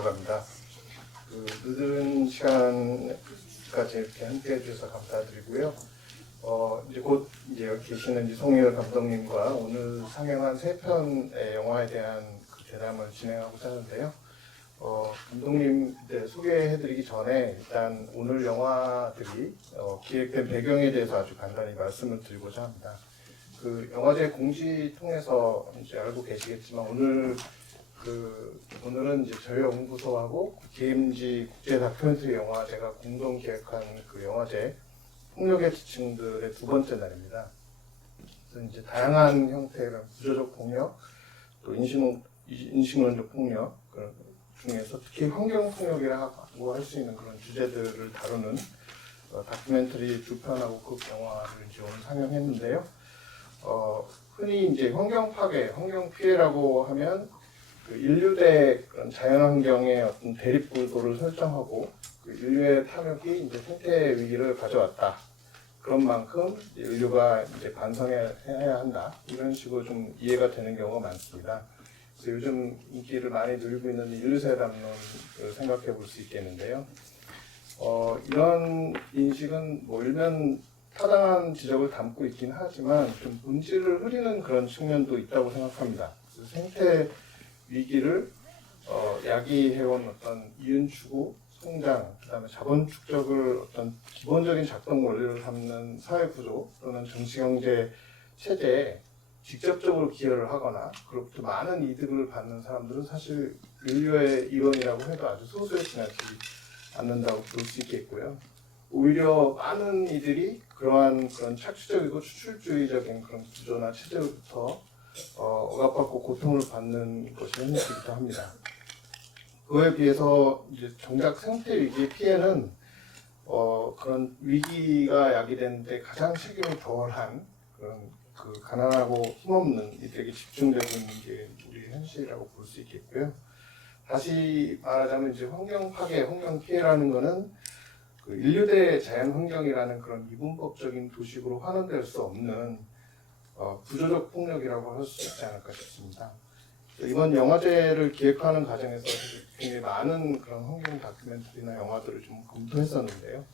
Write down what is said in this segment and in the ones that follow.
김동욱이라고 합니다. 늦은 시간까지 이렇게 함께 해주셔서 감사드리고요. 이제 곧 여기 계시는 이송일 감독님과 오늘 상영한 3편의 영화에 대한 그 대담을 진행하고자 하는데요. 감독님 소개해드리기 전에 일단 오늘 영화들이 기획된 배경에 대해서 아주 간단히 말씀을 드리고자 합니다. 그 영화제 공지 통해서 이제 알고 계시겠지만 오늘은 이제 저희 연구소하고 DMZ 국제 다큐멘터리 영화제가 공동 기획한 그 영화제 폭력의 지층들의 2번째 날입니다. 그래서 이제 다양한 형태의 구조적 폭력, 또 인식론적 폭력 중에서 특히 환경 폭력이라고 할 수 있는 그런 주제들을 다루는 다큐멘터리 2편하고 극 영화를 이제 오늘 상영했는데요. 흔히 이제 환경 파괴, 환경 피해라고 하면 그 인류대 그런 자연환경의 어떤 대립구도를 설정하고 그 인류의 탐욕이 이제 생태 위기를 가져왔다. 그런 만큼 인류가 이제 반성해야 한다. 이런 식으로 좀 이해가 되는 경우가 많습니다. 그래서 요즘 인기를 많이 누리고 있는 인류세 담론을 생각해 볼 수 있겠는데요. 이런 인식은 뭐 일면 타당한 지적을 담고 있긴 하지만 좀 본질을 흐리는 그런 측면도 있다고 생각합니다. 그래서 생태 위기를 야기해온 어떤 이윤 추구, 성장, 그다음에 자본 축적을 어떤 기본적인 작동 원리를 삼는 사회 구조 또는 정치 경제 체제에 직접적으로 기여를 하거나 그로부터 많은 이득을 받는 사람들은 사실 인류의 일원이라고 해도 아주 소수에 지나지 않는다고 볼 수 있겠고요. 오히려 많은 이들이 그런 착취적이고 추출주의적인 그런 구조나 체제로부터 억압받고 고통을 받는 것이 현실이기도 합니다. 그에 비해서 이제 정작 생태 위기의 피해는 그런 위기가 야기되는데 가장 책임이 덜한 그런 그 가난하고 힘없는 이들에게 집중되고 있는 게 우리의 현실이라고 볼 수 있겠고요. 다시 말하자면 이제 환경 파괴, 환경 피해라는 것은 그 인류대 자연 환경이라는 그런 이분법적인 도식으로 환원될 수 없는 구조적 폭력이라고 할 수 있지 않을까 싶습니다. 이번 영화제를 기획하는 과정에서 굉장히 많은 그런 환경 다큐멘터리나 영화들을 좀 검토했었는데요.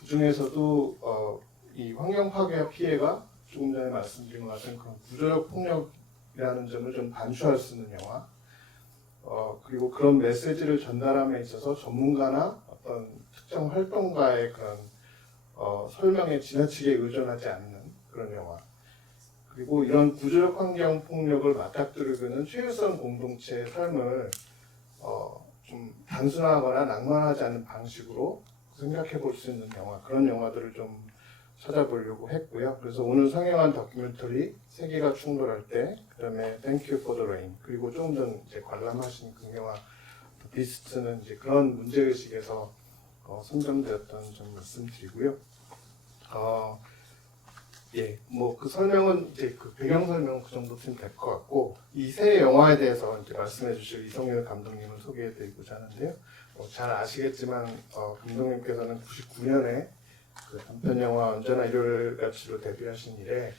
그 중에서도 이 환경 파괴와 피해가 조금 전에 말씀드린 것 같은 그런 구조적 폭력이라는 점을 좀 반추할 수 있는 영화, 그리고 그런 메시지를 전달함에 있어서 전문가나 어떤 특정 활동가의 그런 설명에 지나치게 의존하지 않는 그런 영화, 그리고 이런 구조적 환경 폭력을 맞닥뜨리는 최유선 공동체의 삶을 좀 단순하거나 낭만하지 않는 방식으로 생각해 볼 수 있는 영화, 그런 영화들을 좀 찾아보려고 했고요. 그래서 오늘 상영한 다큐멘터리 세계가 충돌할 때, 그다음에 Thank You for the Rain, 그리고 조금 전 이제 관람하신 그 영화 비스트는 이제 그런 문제의식에서 선정되었던 점 말씀드리고요. 뭐 그 설명은 이제 그 배경 설명 그 정도쯤 될 것 같고, 이 세 영화에 대해서 이제 말씀해주실 이송일 감독님을 소개해드리고자 하는데요. 잘 아시겠지만 감독님께서는 99년에 그 단편 영화 언제나 일요일 같이로 데뷔하신 이래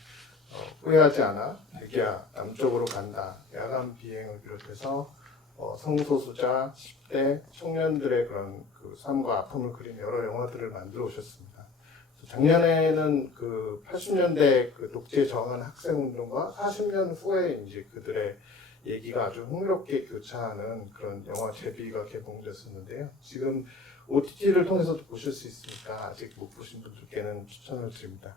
후회하지 않아, 백야, 남쪽으로 간다, 야간 비행을 비롯해서 성소수자, 10대 청년들의 그런 그 삶과 아픔을 그린 여러 영화들을 만들어 오셨습니다. 작년에는 그 80년대 그 독재에 저항한 학생운동과 40년 후에 이제 그들의 얘기가 아주 흥미롭게 교차하는 그런 영화 제비가 개봉됐었는데요. 지금 OTT를 통해서도 보실 수 있으니까 아직 못 보신 분들께는 추천을 드립니다.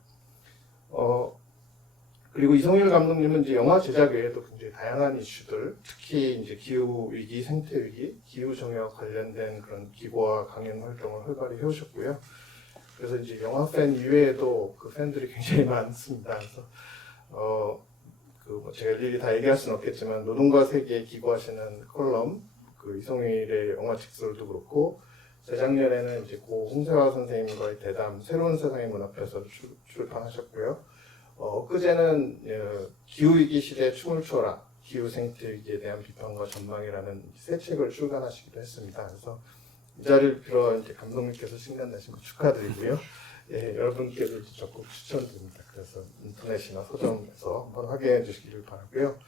그리고 이송일 감독님은 이제 영화 제작 외에도 굉장히 다양한 이슈들, 특히 이제 기후 위기, 생태 위기, 기후 정역 관련된 그런 기고와 강연 활동을 활발히 해오셨고요. 그래서 이제 영화 팬 이외에도 그 팬들이 굉장히 많습니다. 그래서 뭐 제가 일일이 다 얘기할 수는 없겠지만 노동과 세계에 기고하시는 컬럼, 그 이송일의 영화 직설도 그렇고, 재작년에는 이제 고 홍세화 선생님과의 대담, 새로운 세상의 문 앞에서 출판하셨고요. 엊그제는 기후위기 시대에 춤을 춰라, 기후 생태 위기에 대한 비판과 전망이라는 새 책을 출간하시기도 했습니다. 그래서 이 자리를 빌어 이제 감독님께서 신간 내신 거 축하드리고요. 여러분께도 적극 추천드립니다. 그래서 인터넷이나 서점에서 한번 확인해 주시기를 바라고요.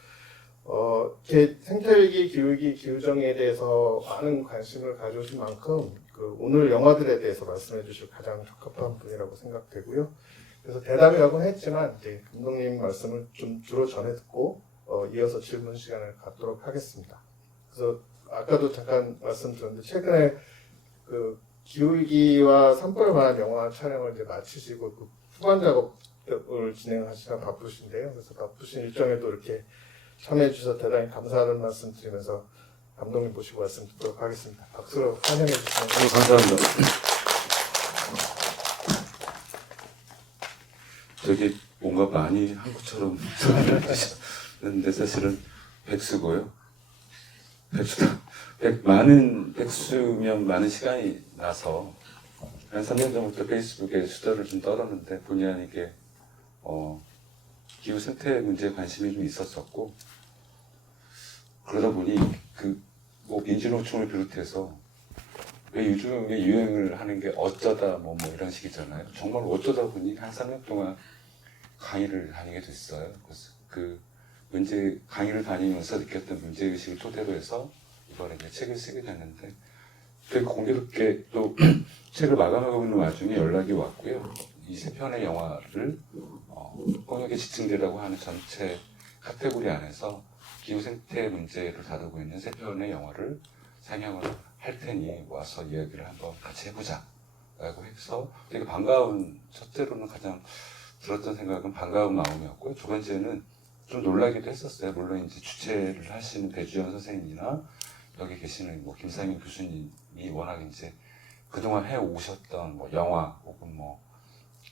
이렇게 생태위기, 기후위기, 기후정의에 대해서 많은 관심을 가져오신 만큼 오늘 영화들에 대해서 말씀해 주실 가장 적합한 분이라고 생각되고요. 그래서 대담이라고는 했지만 이제 감독님 말씀을 좀 주로 전해 듣고 이어서 질문 시간을 갖도록 하겠습니다. 그래서 아까도 잠깐 말씀드렸는데 최근에 기후위기와 산불에 관한 영화 촬영을 이제 마치시고 후반 작업을 진행하시느라 바쁘신데요. 그래서 바쁘신 일정에도 이렇게 참여해 주셔서 대단히 감사하는 말씀 드리면서 감독님 모시고 말씀 듣도록 하겠습니다. 박수로 환영해 주시면 감사합니다. 저기 뭔가 많이 한 것처럼 소리를 사실은 백수고요. 많은 백수면 많은 시간이 나서 한 3년 전부터 페이스북에 수다를 좀 떨었는데 본의 아니게 기후 생태 문제에 관심이 좀 있었었고 그러다 보니 뭐 민주노총을 비롯해서 왜 요즘에 유행을 하는 게 어쩌다 뭐 이런 식이잖아요. 정말 어쩌다 보니 한 3년 동안 강의를 다니게 됐어요. 그래서 문제 강의를 다니면서 느꼈던 문제의식을 토대로 해서 이번에 이제 책을 쓰게 됐는데 되게 공교롭게 또 책을 마감하고 있는 와중에 연락이 왔고요. 이 세 편의 영화를 폭력의 지층들이라고 하는 전체 카테고리 안에서 기후생태 문제를 다루고 있는 세 편의 영화를 상영을 할 테니 와서 이야기를 한번 같이 해보자 라고 해서 되게 반가운, 첫째로는 가장 들었던 생각은 반가운 마음이었고요. 두 번째는 좀 놀라기도 했었어요. 물론 이제 주최를 하시는 배주연 선생님이나 여기 계시는 뭐 김상현 교수님이 워낙 이제 그동안 해 오셨던 뭐 영화 혹은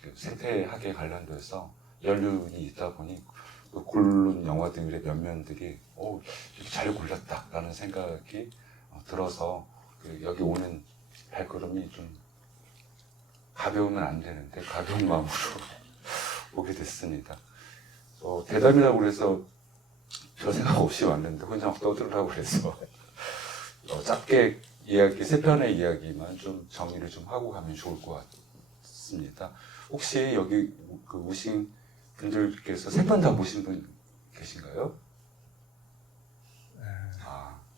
그 생태학에 관련돼서 연륜이 있다 보니 그 고른 영화들의 면면들이 이렇게 잘 골랐다라는 생각이 들어서 여기 오는 발걸음이 좀 가벼우면 안 되는데 가벼운 마음으로 오게 됐습니다. 대담이라고 그래서 별 생각 없이 왔는데 혼자 막 떠들으라고 그래서 짧게 이야기, 세 편의 이야기만 좀 정리를 좀 하고 가면 좋을 것 같습니다. 혹시 여기 오신 분들께서 세 편 다 보신 분 계신가요?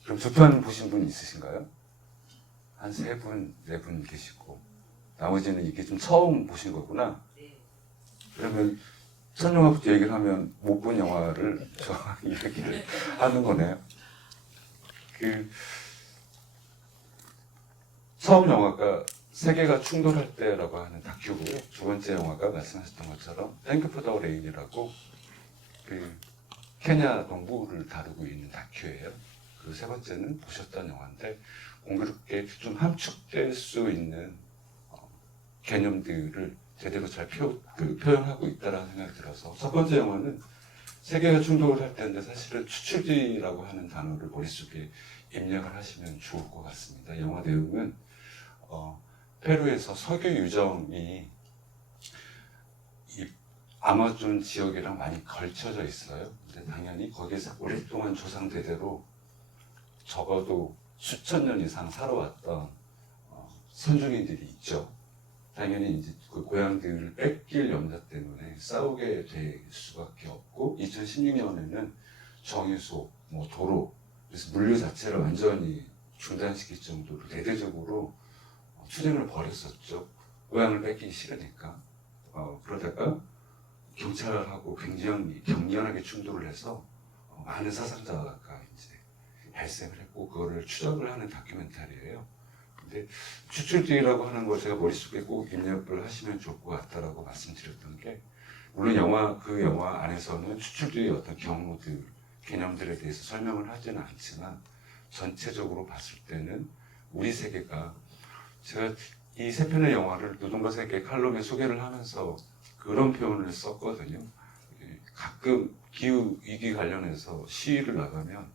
그럼 두 편 보신 분 있으신가요? 한 세 분, 네 분 계시고 나머지는 이게 좀 처음 보신 거구나. 그러면 첫 영화부터 얘기를 하면 못 본 영화를 저 이야기를 하는 거네요. 처음 영화가 세계가 충돌할 때라고 하는 다큐고요. 두 번째 영화가 말씀하셨던 것처럼 Thank You for the Rain이라고 케냐 동부를 다루고 있는 다큐예요. 그 세 번째는 보셨던 영화인데 공교롭게 좀 함축될 수 있는 개념들을 제대로 잘 표현하고 있다는 생각이 들어서 첫 번째 영화는 세계가 충돌을 할 때인데 사실은 추출지라고 하는 단어를 머릿속에 입력을 하시면 좋을 것 같습니다. 영화 내용은 페루에서 석유 유정이 이 아마존 지역이랑 많이 걸쳐져 있어요. 근데 당연히 거기에서 오랫동안 조상대대로 적어도 수천 년 이상 살아왔던 선종인들이 있죠. 당연히 이제 그 고향들을 뺏길 염려 때문에 싸우게 될 수밖에 없고 2016년에는 정유소, 도로, 그래서 물류 자체를 완전히 중단시킬 정도로 대대적으로 투쟁을 벌였었죠. 고향을 뺏기기 싫으니까. 그러다가 경찰하고 굉장히 격렬하게 충돌을 해서 많은 사상자가 이제 발생을 했고 그거를 추적을 하는 다큐멘터리예요. 근데 추출지라고 하는 걸 제가 머릿속에 꼭 입력을 하시면 좋을 것 같다라고 말씀드렸던 게 물론 그 영화 안에서는 추출지의 어떤 경우들, 개념들에 대해서 설명을 하지는 않지만 전체적으로 봤을 때는 우리 세계가 제가 이 세 편의 영화를 노동과 세계 칼럼에 소개를 하면서 그런 표현을 썼거든요. 가끔 기후 위기 관련해서 시위를 나가면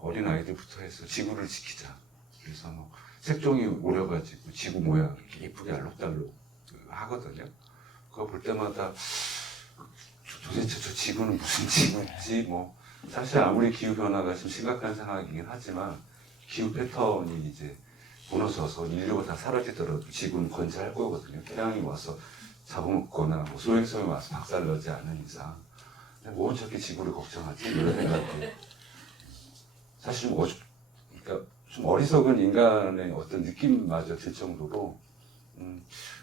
어린 아이들부터 해서 지구를 지키자. 그래서 색종이 오려가지고 지구 모양 이렇게 예쁘게 알록달록 하거든요. 그거 볼 때마다 도대체 저 지구는 무슨 지구인지 사실 아무리 기후 변화가 좀 심각한 상황이긴 하지만 기후 패턴이 이제 무너져서 인류가 다 사라지더라도 지구는 건재할 거거든요. 태양이 와서 잡아먹거나 소행성이 와서 박살나지 않는 이상 뭐 저렇게 지구를 걱정하지? 이런 생각이 사실 그러니까 좀 어리석은 인간의 어떤 느낌마저 들 정도로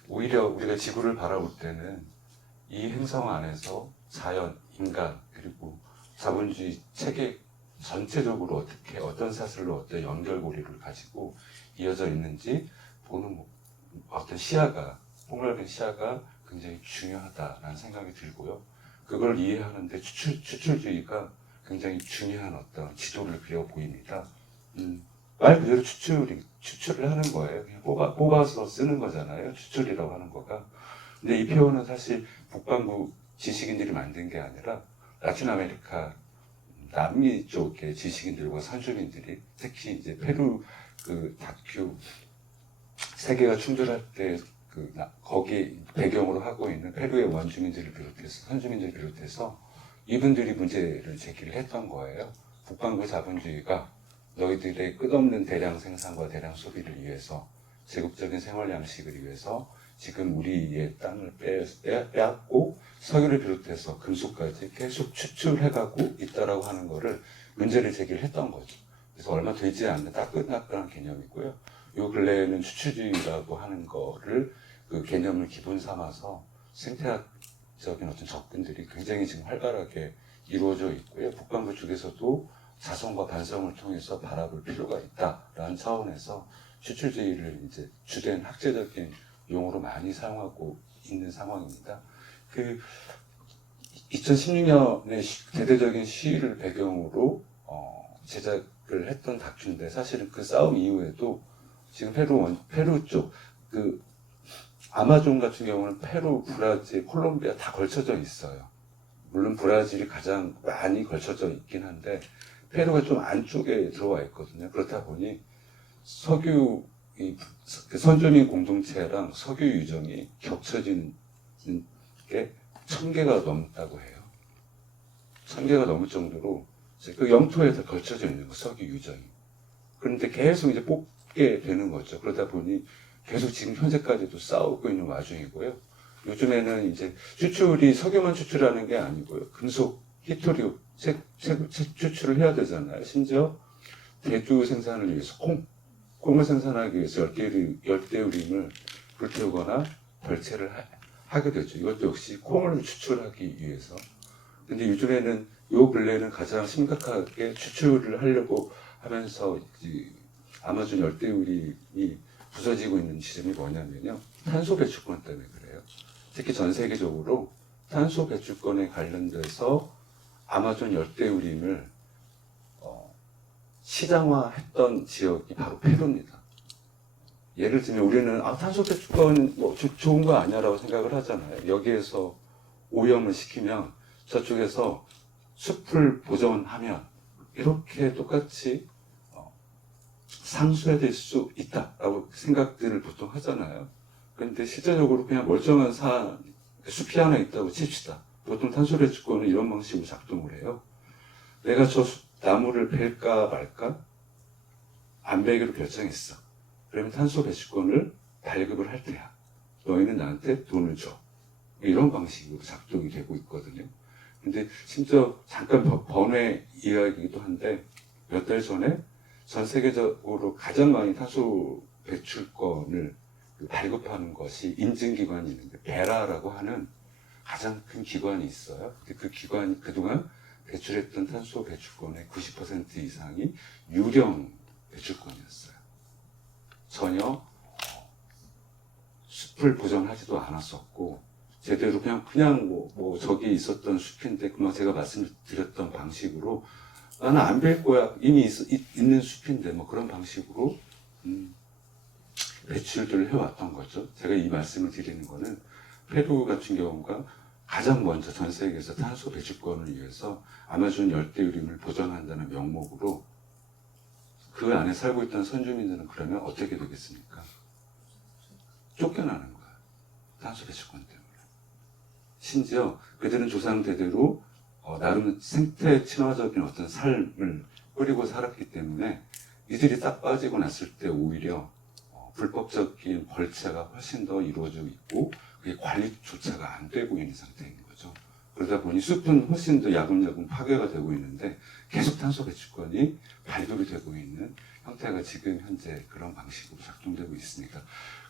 오히려 우리가 지구를 바라볼 때는 이 행성 안에서 자연, 인간 그리고 자본주의 체계 전체적으로 어떻게 어떤 사슬로 어떤 연결고리를 가지고 이어져 있는지 보는 어떤 시야가 폭넓은 시야가 굉장히 중요하다라는 생각이 들고요. 그걸 이해하는데 추출주의가 굉장히 중요한 어떤 지도를 그려 보입니다. 말 그대로 추출을 하는 거예요. 그냥 뽑아서 쓰는 거잖아요. 추출이라고 하는 거가. 근데 이 표현은 사실 북반구 지식인들이 만든 게 아니라 라틴 아메리카 남미 쪽의 지식인들과 선주민들이 특히 이제 페루 그 다큐 세계가 충돌할 때 거기 배경으로 하고 있는 페루의 원주민들을 비롯해서 선주민들을 비롯해서 이분들이 문제를 제기를 했던 거예요. 북반구 자본주의가 너희들의 끝없는 대량 생산과 대량 소비를 위해서 제국적인 생활 양식을 위해서 지금 우리의 땅을 빼앗고 석유를 비롯해서 금속까지 계속 추출해가고 있다라고 하는 거를 문제를 제기를 했던 거죠. 그래서 얼마 되지 않는 따끈따끈한 개념이고요. 요 근래에는 추출주의라고 하는 거를 그 개념을 기본 삼아서 생태학적인 어떤 접근들이 굉장히 지금 활발하게 이루어져 있고요. 북반구 쪽에서도 자성과 반성을 통해서 바라볼 필요가 있다라는 차원에서 추출주의를 이제 주된 학제적인 용어로 많이 사용하고 있는 상황입니다. 그 2016년에 대대적인 시위를 배경으로 제작을 했던 다큐인데 사실은 그 싸움 이후에도 지금 페루 쪽 그 아마존 같은 경우는 페루, 브라질, 콜롬비아 다 걸쳐져 있어요. 물론 브라질이 가장 많이 걸쳐져 있긴 한데 페루가 좀 안쪽에 들어와 있거든요. 그렇다 보니 석유 그 선주민 공동체랑 석유 유정이 겹쳐지는 게 1000개가 넘다고 해요. 1000개가 넘을 정도로 그 영토에서 걸쳐져 있는 거 석유 유정이. 그런데 계속 이제 뽑게 되는 거죠. 그러다 보니 계속 지금 현재까지도 싸우고 있는 와중이고요. 요즘에는 이제 추출이 석유만 추출하는 게 아니고요. 금속, 히토리움, 추출을 해야 되잖아요. 심지어 대두 생산을 위해서 콩을 생산하기 위해서 열대우림을 불태우거나 결체를 하게 되죠. 이것도 역시 콩을 추출하기 위해서. 근데 요즘에는 요 근래는 가장 심각하게 추출을 하려고 하면서 아마존 열대우림이 부서지고 있는 지점이 뭐냐면요. 탄소 배출권 때문에 그래요. 특히 전 세계적으로 탄소 배출권에 관련돼서 아마존 열대우림을 시장화했던 지역이 바로 페루입니다. 예를 들면 우리는 탄소 배출권 뭐 좋은 거 아니야라고 생각을 하잖아요. 여기에서 오염을 시키면 저쪽에서 숲을 보존하면 이렇게 똑같이 상쇄될 수 있다라고 생각들을 보통 하잖아요. 그런데 실제적으로 그냥 멀쩡한 숲이 하나 있다고 칩시다. 보통 탄소 배출권은 이런 방식으로 작동을 해요. 내가 저 나무를 벨까 말까 안 베기로 결정했어. 그러면 탄소 배출권을 발급을 할 테야. 너희는 나한테 돈을 줘. 이런 방식으로 작동이 되고 있거든요. 근데 심지어 잠깐 번외 이야기이기도 한데 몇 달 전에 전 세계적으로 가장 많이 탄소 배출권을 발급하는 것이 인증기관이 있는데 베라라고 하는 가장 큰 기관이 있어요. 근데 그 기관이 그동안 배출했던 탄소 배출권의 90% 이상이 유령 배출권이었어요. 전혀 숲을 보존하지도 않았었고 제대로 그냥 뭐 저기 있었던 숲인데 그만 제가 말씀드렸던 방식으로 나는 안 뺄 거야. 이미 있는 숲인데 뭐 그런 방식으로 배출들을 해왔던 거죠. 제가 이 말씀을 드리는 거는 페루 같은 경우가 가장 먼저 전 세계에서 탄소 배출권을 위해서 아마존 열대우림을 보존한다는 명목으로 그 안에 살고 있던 선주민들은 그러면 어떻게 되겠습니까? 쫓겨나는 거예요. 탄소 배출권 때문에. 심지어 그들은 조상대대로 나름 생태 친화적인 어떤 삶을 꾸리고 살았기 때문에 이들이 딱 빠지고 났을 때 오히려 불법적인 벌채가 훨씬 더 이루어져 있고 그게 관리조차가 안 되고 있는 상태인 거죠. 그러다 보니 숲은 훨씬 더 야금야금 파괴가 되고 있는데 계속 탄소 배출권이 발급이 되고 있는 형태가 지금 현재 그런 방식으로 작동되고 있습니다.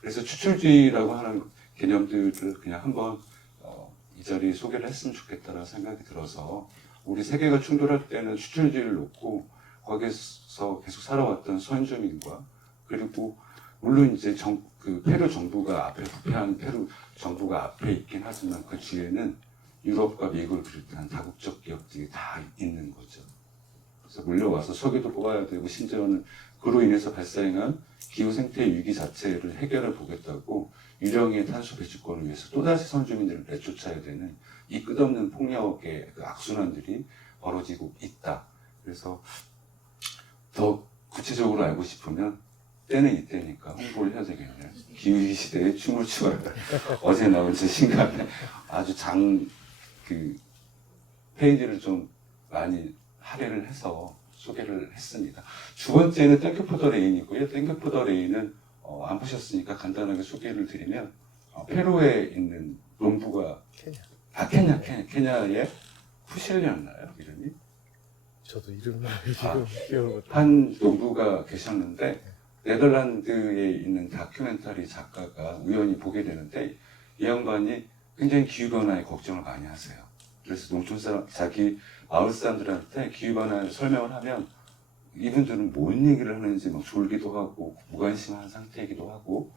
그래서 추출주의라고 하는 개념들을 그냥 한번 이 자리에 소개를 했으면 좋겠다는 생각이 들어서 우리 세계가 충돌할 때는 추출주의를 놓고 거기서 계속 살아왔던 선주민과 그리고 물론 이제 페루 정부가 앞에 부패한 페루 정부가 앞에 있긴 하지만 그 뒤에는 유럽과 미국을 비롯한 다국적 기업들이 다 있는 거죠. 그래서 물려와서 석유도 뽑아야 되고 심지어는 그로 인해서 발생한 기후 생태 위기 자체를 해결해 보겠다고 유령의 탄소 배출권을 위해서 또다시 선주민들을 내쫓아야 되는 이 끝없는 폭력의 그 악순환들이 벌어지고 있다. 그래서 더 구체적으로 알고 싶으면 때는 이때니까 홍보를 해야 되겠네요. 기후위기 시대에 춤을 추어요. 어제 나온 제 신간에 아주 그 페이지를 좀 많이 할애를 해서 소개를 했습니다. 두 번째는 땡큐 포더 레인이고요. 땡큐 포더 레인은 안 보셨으니까 간단하게 소개를 드리면 페루에 있는 농부가 케냐의 푸실리였나요? 이름이? 저도 이름을 지금 기억을 못. 한 농부가 계셨는데 네덜란드에 있는 다큐멘터리 작가가 우연히 보게 되는데 이 양반이 굉장히 기후변화에 걱정을 많이 하세요. 그래서 농촌 사람, 자기 마을 사람들한테 기후변화를 설명을 하면 이분들은 뭔 얘기를 하는지 막 졸기도 하고 무관심한 상태이기도 하고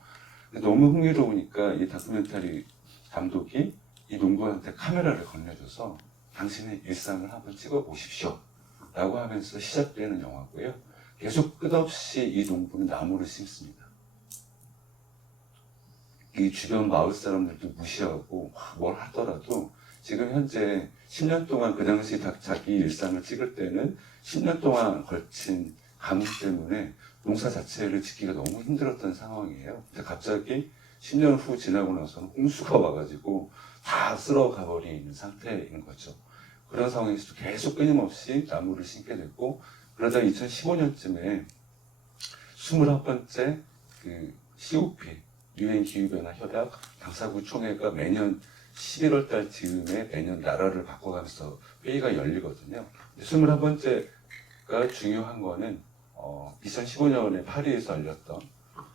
너무 흥미로우니까 이 다큐멘터리 감독이 이 농부한테 카메라를 건네줘서 당신의 일상을 한번 찍어보십시오 라고 하면서 시작되는 영화고요. 계속 끝없이 이 농부는 나무를 심습니다. 이 주변 마을 사람들도 무시하고 뭘 하더라도 지금 현재 10년 동안 그 당시 자기 일상을 찍을 때는 10년 동안 걸친 가뭄 때문에 농사 자체를 짓기가 너무 힘들었던 상황이에요. 근데 갑자기 10년 후 지나고 나서는 홍수가 와가지고 다 쓸어가 버리는 상태인 거죠. 그런 상황에서도 계속 끊임없이 나무를 심게 됐고 그러다 2015년쯤에 21번째 그 COP 유엔 기후변화 협약 당사국 총회가 매년 11월 달 즈음에 매년 나라를 바꿔가면서 회의가 열리거든요. 21번째가 중요한 거는 2015년에 파리에서 열렸던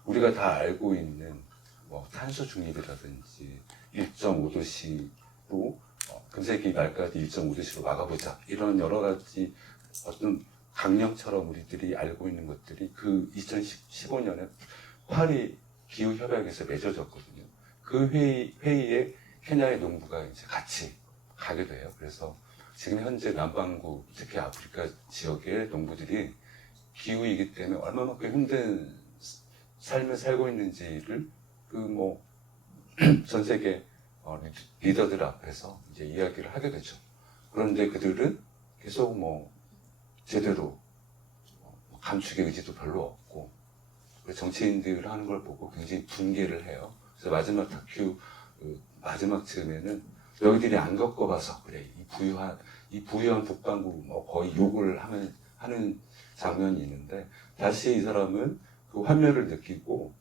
우리가 다 알고 있는 뭐 탄소 중립이라든지 1.5도씨로 금세기 말까지 1.5도씨로 막아보자 이런 여러 가지 어떤 강령처럼 우리들이 알고 있는 것들이 그 2015년에 파리 기후협약에서 맺어졌거든요. 그 회의에 케냐의 농부가 이제 같이 가게 돼요. 그래서 지금 현재 남반구, 특히 아프리카 지역의 농부들이 기후이기 때문에 얼마만큼 힘든 삶을 살고 있는지를 전 세계 리더들 앞에서 이제 이야기를 하게 되죠. 그런데 그들은 계속 제대로 감축의 의지도 별로 없고 정치인들 하는 걸 보고 굉장히 분개를 해요. 그래서 마지막 다큐 마지막 즈음에는 너희들이 안 겪어봐서 그래 이 부유한 북반구 거의 욕을 하는 장면이 있는데 다시 이 사람은 그 환멸을 느끼고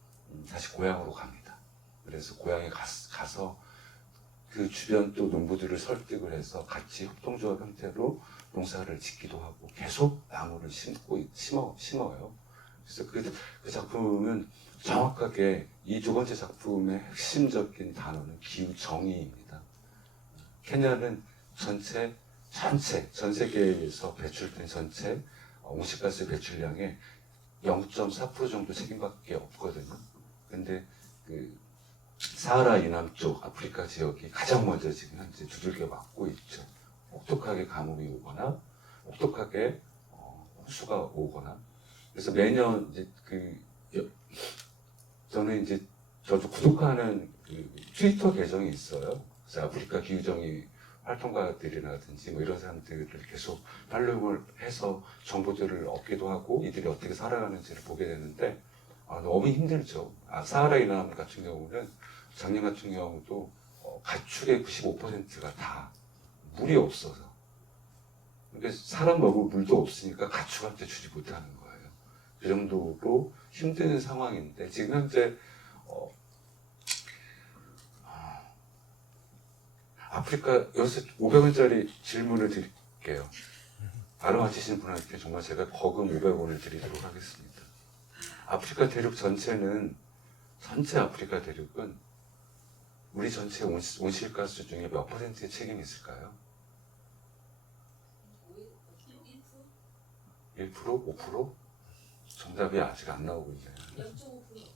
다시 고향으로 갑니다. 그래서 고향에 가서 그 주변 또 농부들을 설득을 해서 같이 협동조합 형태로 농사를 짓기도 하고 계속 나무를 심어요. 그래서 그 작품은 정확하게 이 두 번째 작품의 핵심적인 단어는 기후정의입니다. 케냐는 전 세계에서 배출된 전체 온실가스 배출량의 0.4% 정도 책임밖에 없거든요. 근데 그 사하라 이남 쪽 아프리카 지역이 가장 먼저 지금 현재 두들겨 맞고 있죠. 혹독하게 가뭄이 오거나 혹독하게 홍수가 오거나 그래서 매년 이제 저는 이제 저도 구독하는 그 트위터 계정이 있어요. 그래서 아프리카 기후정의 활동가들이라든지 이런 사람들을 계속 팔로우를 해서 정보들을 얻기도 하고 이들이 어떻게 살아가는지를 보게 되는데 너무 힘들죠. 사하라 이남 같은 경우는 작년 같은 경우도 가축의 95%가 다 물이 없어서 그러니까 사람 먹을 물도 없으니까 가축한테 주지 못하는 거예요. 그 정도로 힘든 상황인데 지금 현재 아프리카 여기서 500원짜리 질문을 드릴게요. 알아맞히신 분한테 정말 제가 거금 500원을 드리도록 하겠습니다. 아프리카 대륙 전체는, 전체 아프리카 대륙은 우리 전체 온실가스 중에 몇 퍼센트의 책임이 있을까요? 1%? 5%? 정답이 아직 안 나오고 있네요. 0.5%.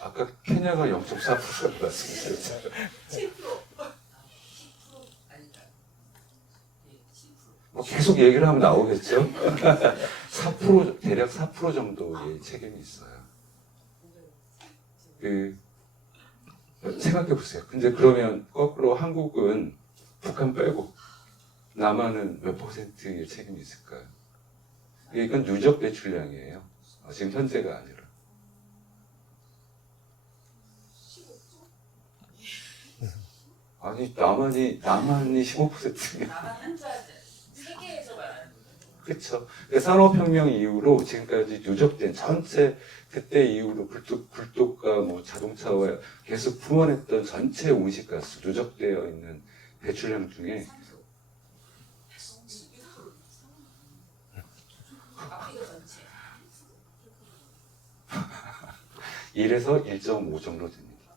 아까 케냐가 0.4%라고 말씀하셨죠. 7%. 10% 아닌가요? 네, 10%. 뭐 계속 얘기를 하면 나오겠죠? 4%, 대략 4% 정도의 책임이 있어요. 생각해 보세요. 근데 그러면 거꾸로 한국은 북한 빼고 남한은 몇 퍼센트의 책임이 있을까요? 이건 누적 배출량이에요. 지금 현재가 아니라. 15%? 아니, 남한이 15%면. 나만 한자 세계에서 말하는 거죠. 그렇죠. 산업혁명 이후로 지금까지 누적된 전체 그때 이후로 굴뚝과 뭐 자동차와 계속 풍원했던 전체 온실가스 누적되어 있는 배출량 중에 아프리카 전체. 1에서 1.5 정도 됩니다.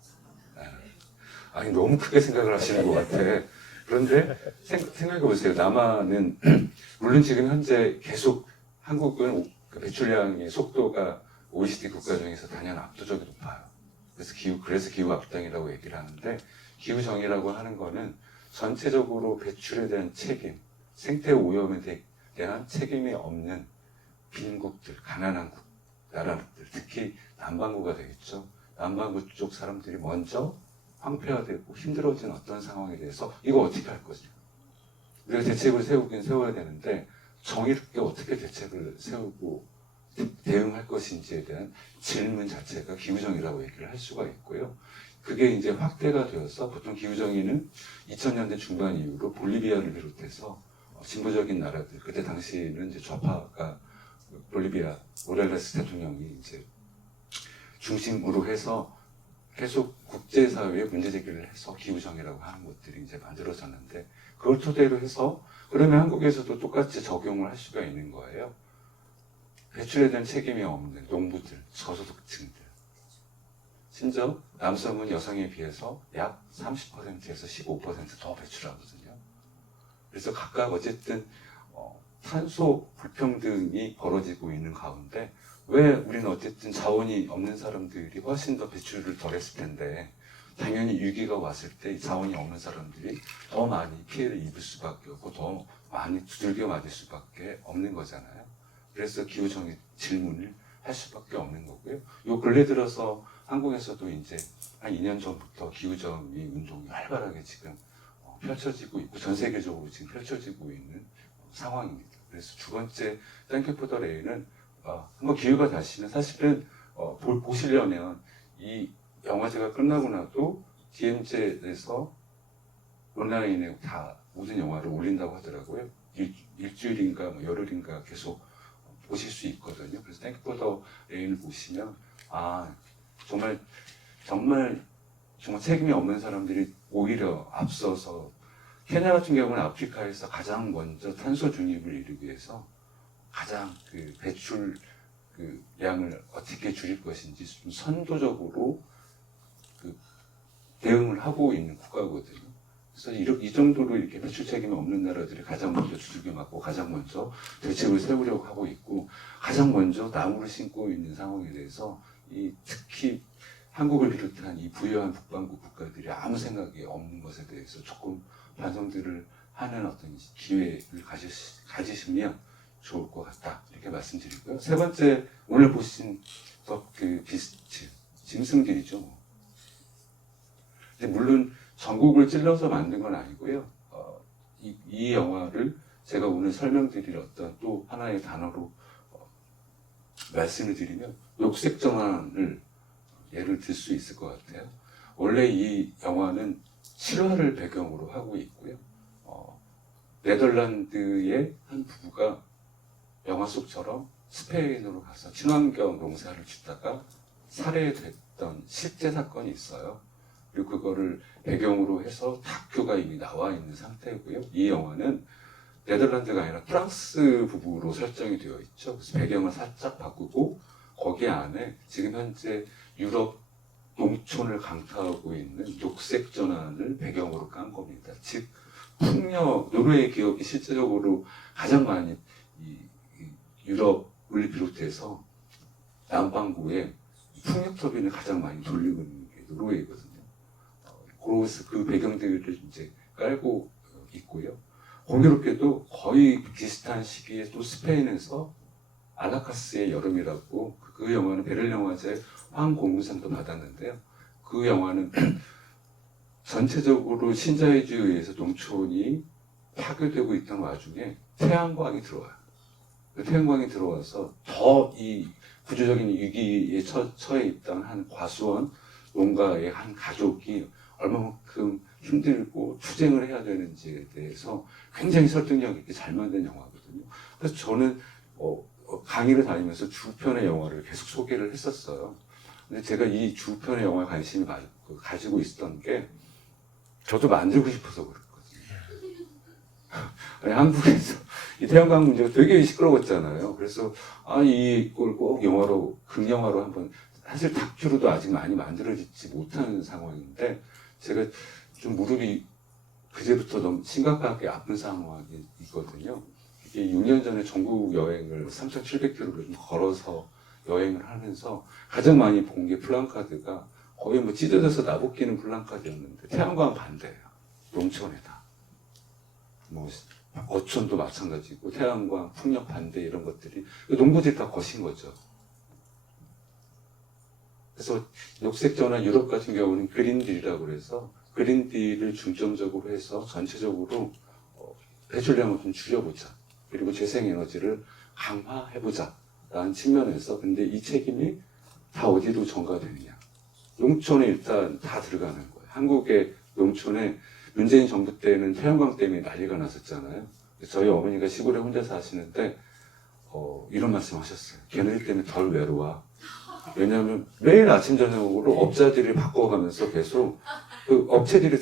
아니, 너무 크게 생각을 하시는 것 같아. 그런데 생각해 보세요. 남한은 물론 지금 현재 계속 한국은 그 배출량의 속도가 OECD 국가 중에서 단연 압도적으로 높아요. 그래서 기후 악당이라고 얘기를 하는데, 기후 정의라고 하는 거는 전체적으로 배출에 대한 책임, 생태 오염에 대한 책임이 없는 빈국들, 가난한 나라들, 특히 남반구가 되겠죠. 남반구 쪽 사람들이 먼저 황폐화되고 힘들어진 어떤 상황에 대해서 이거 어떻게 할 거지? 우리가 대책을 세우긴 세워야 되는데 정의롭게 어떻게 대책을 세우고 대응할 것인지에 대한 질문 자체가 기후정의라고 얘기를 할 수가 있고요. 그게 이제 확대가 되어서 보통 기후정의는 2000년대 중반 이후로 볼리비아를 비롯해서 진보적인 나라들, 그때 당시에는 이제 좌파가 볼리비아 모랄레스 대통령이 이제 중심으로 해서 계속 국제사회에 문제 제기를 해서 기후정의라고 하는 것들이 이제 만들어졌는데, 그걸 토대로 해서 그러면 한국에서도 똑같이 적용을 할 수가 있는 거예요. 배출에 대한 책임이 없는 농부들, 저소득층들. 심지어 남성은 여성에 비해서 약 30%에서 15% 더 배출하거든요. 그래서 각각 어쨌든 탄소 불평등이 벌어지고 있는 가운데 왜 우리는 어쨌든 자원이 없는 사람들이 훨씬 더 배출을 덜 했을 텐데, 당연히 위기가 왔을 때 자원이 없는 사람들이 더 많이 피해를 입을 수밖에 없고 더 많이 두들겨 맞을 수밖에 없는 거잖아요. 그래서 기후정의 질문을 할 수밖에 없는 거고요. 요 근래 들어서 한국에서도 이제 한 2년 전부터 기후정의 운동이 활발하게 지금 펼쳐지고 있고 전 세계적으로 지금 펼쳐지고 있는 상황입니다. 그래서 두 번째 땡큐 포 더 레인은 한번 기회가 되시면 사실은 보시려면 이 영화제가 끝나고 나도 DMZ에서 온라인에 다 모든 영화를 올린다고 하더라고요. 일주일인가 뭐 열흘인가 계속 보실 수 있거든요. 그래서 땡큐 포 더 레인을 보시면 정말 책임이 없는 사람들이 오히려 앞서서, 케냐 같은 경우는 아프리카에서 가장 먼저 탄소 중립을 이루기 위해서 가장 그 배출 그 양을 어떻게 줄일 것인지 좀 선도적으로 그 대응을 하고 있는 국가거든요. 그래서 이 정도로 이렇게 배출 책임이 없는 나라들이 가장 먼저 두들겨 맞고 가장 먼저 대책을 세우려고 하고 있고 가장 먼저 나무를 심고 있는 상황에 대해서 특히 한국을 비롯한 이 부유한 북반구 국가들이 아무 생각이 없는 것에 대해서 조금 반성들을 하는 어떤 기회를 가지시면 좋을 것 같다, 이렇게 말씀드리고요. 세 번째, 오늘 보신 그 비스트, 짐승들이죠. 근데 물론 전국을 찔러서 만든 건 아니고요. 이 영화를 제가 오늘 설명드릴 어떤 또 하나의 단어로 말씀을 드리면 녹색 전환을 예를 들 수 있을 것 같아요. 원래 이 영화는 실화를 배경으로 하고 있고요. 네덜란드의 한 부부가 영화 속처럼 스페인으로 가서 친환경 농사를 짓다가 살해됐던 실제 사건이 있어요. 그리고 그거를 배경으로 해서 다큐가 이미 나와 있는 상태고요. 이 영화는 네덜란드가 아니라 프랑스 부부로 설정이 되어 있죠. 그래서 배경을 살짝 바꾸고 거기 안에 지금 현재 유럽 농촌을 강타하고 있는 녹색 전환을 배경으로 깐 겁니다. 즉 풍력, 노르웨이 기업이 실제적으로 가장 많이 이 유럽을 비롯해서 남반구에 풍력 터빈을 가장 많이 돌리고 있는 게 노르웨이거든요. 그래서 그 배경들을 이제 깔고 있고요. 공교롭게도 거의 비슷한 시기에 또 스페인에서 아나카스의 여름이라고 그 영화는 베를린 영화제 황공무상도 받았는데요. 그 영화는 전체적으로 신자유주의에 의해서 농촌이 파괴되고 있던 와중에 태양광이 들어와요. 태양광이 들어와서 더 이 구조적인 위기에 처해 있던 한 과수원 농가의 한 가족이 얼마만큼 힘들고 투쟁을 해야 되는지에 대해서 굉장히 설득력 있게 잘 만든 영화거든요. 그래서 저는 강의를 다니면서 주편의 영화를 계속 소개를 했었어요. 근데 제가 이 주편의 영화에 관심이 가지고 있었던 게 저도 만들고 싶어서 그랬거든요. 아니, 한국에서 이 태양광 문제가 되게 시끄러웠잖아요. 그래서 이걸 꼭 영화로 극영화로 한번 사실 다큐로도 아직 많이 만들어지지 못하는 상황인데 제가 좀 무릎이 그제부터 너무 심각하게 아픈 상황이거든요. 이게 6년 전에 전국 여행을 3,700km를 좀 걸어서 여행을 하면서 가장 많이 본 게 플랜카드가 거의 뭐 찢어져서 나부끼는 플랜카드였는데 태양광 반대예요. 농촌에다. 뭐 어촌도 마찬가지고 태양광, 풍력 반대 이런 것들이 농부들이 다 거신 거죠. 그래서 녹색전환 유럽 같은 경우는 그린딜이라고 그래서 그린딜을 중점적으로 해서 전체적으로 배출량을 좀 줄여보자. 그리고 재생에너지를 강화해보자. 라는 측면에서 근데 이 책임이 다 어디로 전가되느냐. 농촌에 일단 다 들어가는 거예요. 한국의 농촌에 문재인 정부 때는 태양광 때문에 난리가 났었잖아요. 저희 어머니가 시골에 혼자 사시는데 이런 말씀 하셨어요. 걔네들 때문에 덜 외로워. 왜냐하면 매일 아침 저녁으로 업자들이 바꿔가면서 계속 그 업체들이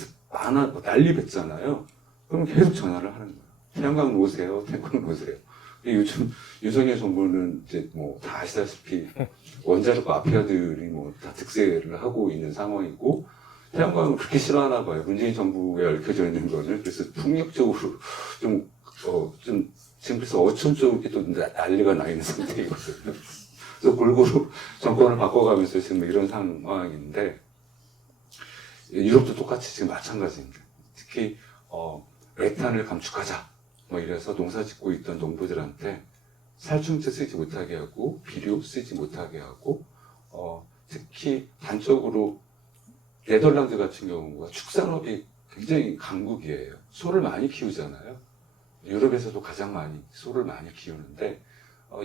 난리 났잖아요. 그럼 계속 전화를 하는 거예요. 태양광 놓으세요. 태양광 놓으세요. 요즘 유성의 정부는 이제 뭐 다 아시다시피 원자력 마피아들이 뭐 다 득세를 하고 있는 상황이고 태양광을 그렇게 싫어하나 봐요. 문재인 정부에 얽혀져 있는 거는. 그래서 폭력적으로 좀 지금 그래서 어촌 쪽에 또 난리가 나 있는 상태이거든요. 그래서 골고루 정권을 바꿔가면서 지금 이런 상황인데 유럽도 똑같이 지금 마찬가지입니다. 특히 메탄을 감축하자 뭐 이래서 농사 짓고 있던 농부들한테 살충제 쓰지 못하게 하고 비료 쓰지 못하게 하고 특히 단적으로 네덜란드 같은 경우가 축산업이 굉장히 강국이에요. 소를 많이 키우잖아요. 유럽에서도 가장 많이 소를 많이 키우는데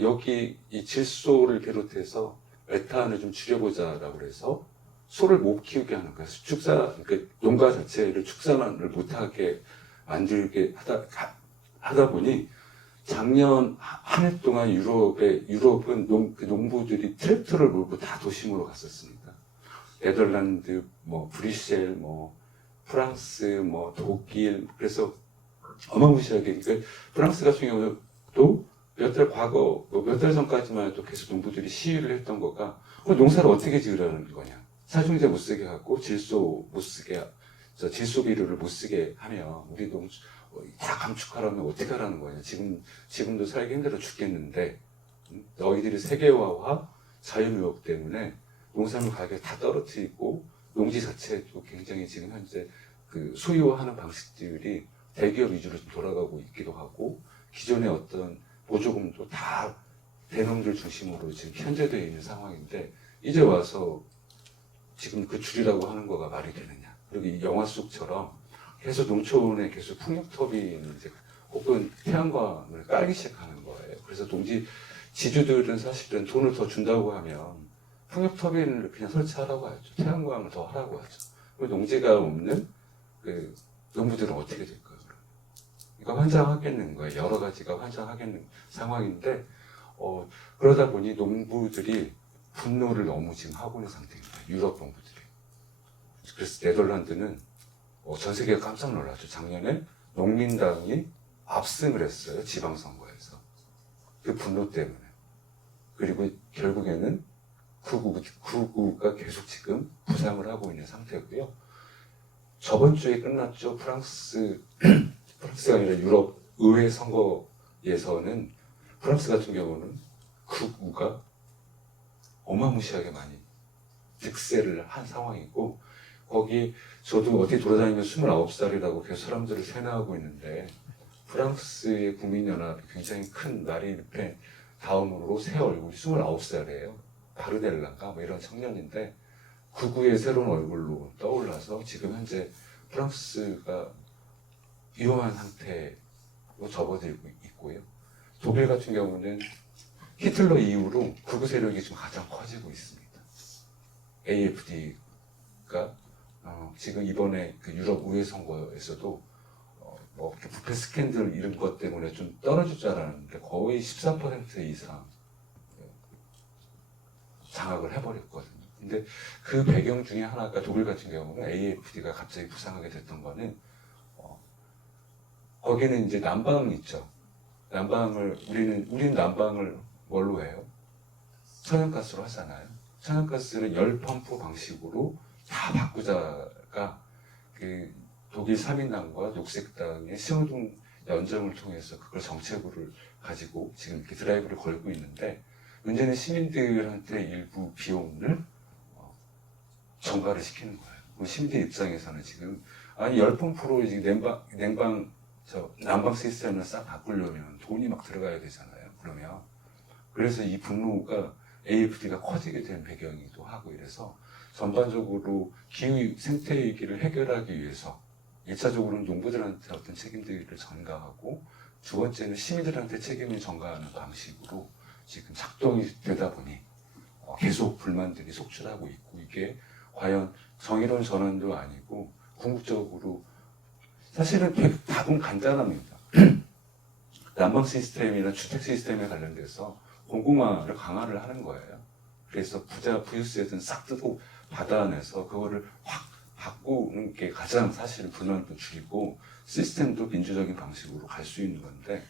여기 이 질소를 비롯해서 메탄을 좀 줄여보자라고 그래서 소를 못 키우게 하는 거예요. 그러니까 농가 자체를 축산을 못하게 만들게 하다 보니 작년 한 해 동안 유럽은 농부들이 트랙터를 몰고 다 도심으로 갔었습니다. 네덜란드, 뭐 브뤼셀, 뭐 프랑스, 뭐 독일, 그래서 어마무시하게 그러니까 프랑스 같은 경우도 몇 달 전까지만 해도 계속 농부들이 시위를 했던 거가 농사를 어떻게 지으라는 거냐. 살충제 못 쓰게 하고 질소 못 쓰게 질소 비료를 못 쓰게 하면 우리 다 감축하라면 어떻게 하라는 거냐. 지금도 살기 힘들어 죽겠는데 너희들이 세계화와 자유무역 때문에 농산물 가격이 다 떨어뜨리고 농지 자체도 굉장히 지금 현재 그 소유화하는 방식들이 대기업 위주로 좀 돌아가고 있기도 하고 기존의 어떤 보조금도 다 대농들 중심으로 지금 편제되어 있는 상황인데 이제 와서 지금 그 줄이라고 하는 거가 말이 되느냐. 그리고 이 영화 속처럼 계속 농촌에 계속 풍력터빈 혹은 태양광을 깔기 시작하는 거예요. 그래서 지주들은 사실은 돈을 더 준다고 하면 풍력터빈을 그냥 설치하라고 하죠. 태양광을 더 하라고 하죠. 그리고 농지가 없는 그 농부들은 어떻게 될까요? 그러니까 환장하겠는 거예요. 여러 가지가 환장하겠는 상황인데 그러다 보니 농부들이 분노를 너무 지금 하고 있는 상태입니다. 유럽 농부들이. 그래서 네덜란드는 전 세계가 깜짝 놀랐죠. 작년에 농민당이 압승을 했어요. 지방선거에서. 그 분노 때문에. 그리고 결국에는 극우가 계속 지금 부상을 하고 있는 상태고요. 저번 주에 끝났죠. 프랑스가 아니라 유럽 의회 선거에서는 프랑스 같은 경우는 극우가 어마무시하게 많이 득세를 한 상황이고, 거기 저도 어디 돌아다니면서 29살이라고 계속 사람들을 세뇌하고 있는데, 프랑스의 국민연합이 굉장히 큰 마린 르펜 다음으로 새 얼굴이 29살이에요. 바르델라가 뭐 이런 청년인데 극우의 새로운 얼굴로 떠올라서 지금 현재 프랑스가 위험한 상태로 접어들고 있고요. 독일 같은 경우는 히틀러 이후로 극우 세력이 지금 가장 커지고 있습니다. AfD가 지금 이번에 그 유럽 의회 선거에서도 뭐 부패 스캔들 이런 것 때문에 좀 떨어질 줄 알았는데 거의 14% 이상 장악을 해버렸거든요. 근데 그 배경 중에 하나가 독일 같은 경우는 AfD가 갑자기 부상하게 됐던 거는 거기는 이제 난방이 있죠. 우리는 난방을 뭘로 해요? 천연가스로 하잖아요. 천연가스를 열 펌프 방식으로 다 바꾸자가 그 독일 3인당과 녹색당의 신호등 연정을 통해서 그걸 정책으로 가지고 지금 이렇게 드라이브를 걸고 있는데, 문제는 시민들한테 일부 비용을 전가를 시키는 거예요. 시민들 입장에서는 지금 아니 열펌프로 지금 난방 시스템을 싹 바꾸려면 돈이 막 들어가야 되잖아요. 그래서 이 분노가 AfD가 커지게 된 배경이기도 하고, 이래서 전반적으로 기후 생태 위기를 해결하기 위해서 1차적으로는 농부들한테 어떤 책임들을 전가하고, 두 번째는 시민들한테 책임을 전가하는 방식으로 지금 작동이 되다 보니 계속 불만들이 속출하고 있고, 이게 과연 정의로운 전환도 아니고 궁극적으로 사실은 답은 간단합니다. 난방 시스템이나 주택 시스템에 관련돼서 공공화를 강화를 하는 거예요. 그래서 부유세든 싹 뜯고 받아내서 그거를 확 바꾸는 게 가장 사실 불만도 줄이고 시스템도 민주적인 방식으로 갈 수 있는 건데,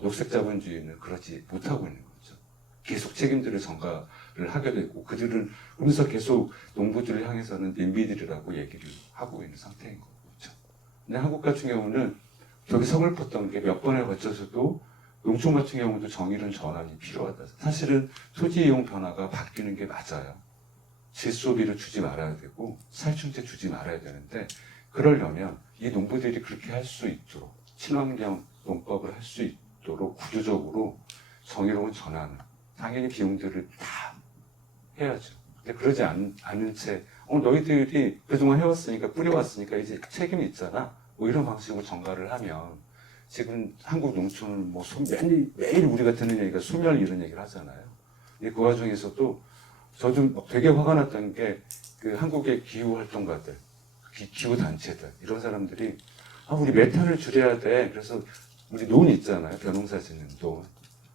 녹색 자본주의는 그러지 못하고 있는 거죠. 계속 책임들을 전가를 하게 되고, 그들은 그러면서 계속 농부들을 향해서는 님비들이라고 얘기를 하고 있는 상태인 거죠. 근데 한국 같은 경우는 되게 서글펐던 게 몇 번에 걸쳐서도 농촌 같은 경우도 정의로운 전환이 필요하다. 사실은 토지 이용 변화가 바뀌는 게 맞아요. 질소비를 주지 말아야 되고 살충제 주지 말아야 되는데, 그러려면 이 농부들이 그렇게 할 수 있도록 친환경 농법을 할 수 있도록 구조적으로 정의로운 전환을 당연히 비용들을 다 해야죠. 근데 그러지 않은 채 너희들이 그동안 해왔으니까 뿌려왔으니까 이제 책임이 있잖아, 뭐 이런 방식으로 전가를 하면, 지금 한국 농촌은 뭐 매일 우리가 듣는 얘기가 소멸 이런 얘기를 하잖아요. 근데 그 와중에서도 저도 되게 화가 났던 게 그 한국의 기후 활동가들, 기후 단체들, 이런 사람들이 우리 메탄을 줄여야 돼. 그래서 우리 논 있잖아요. 벼농사 짓는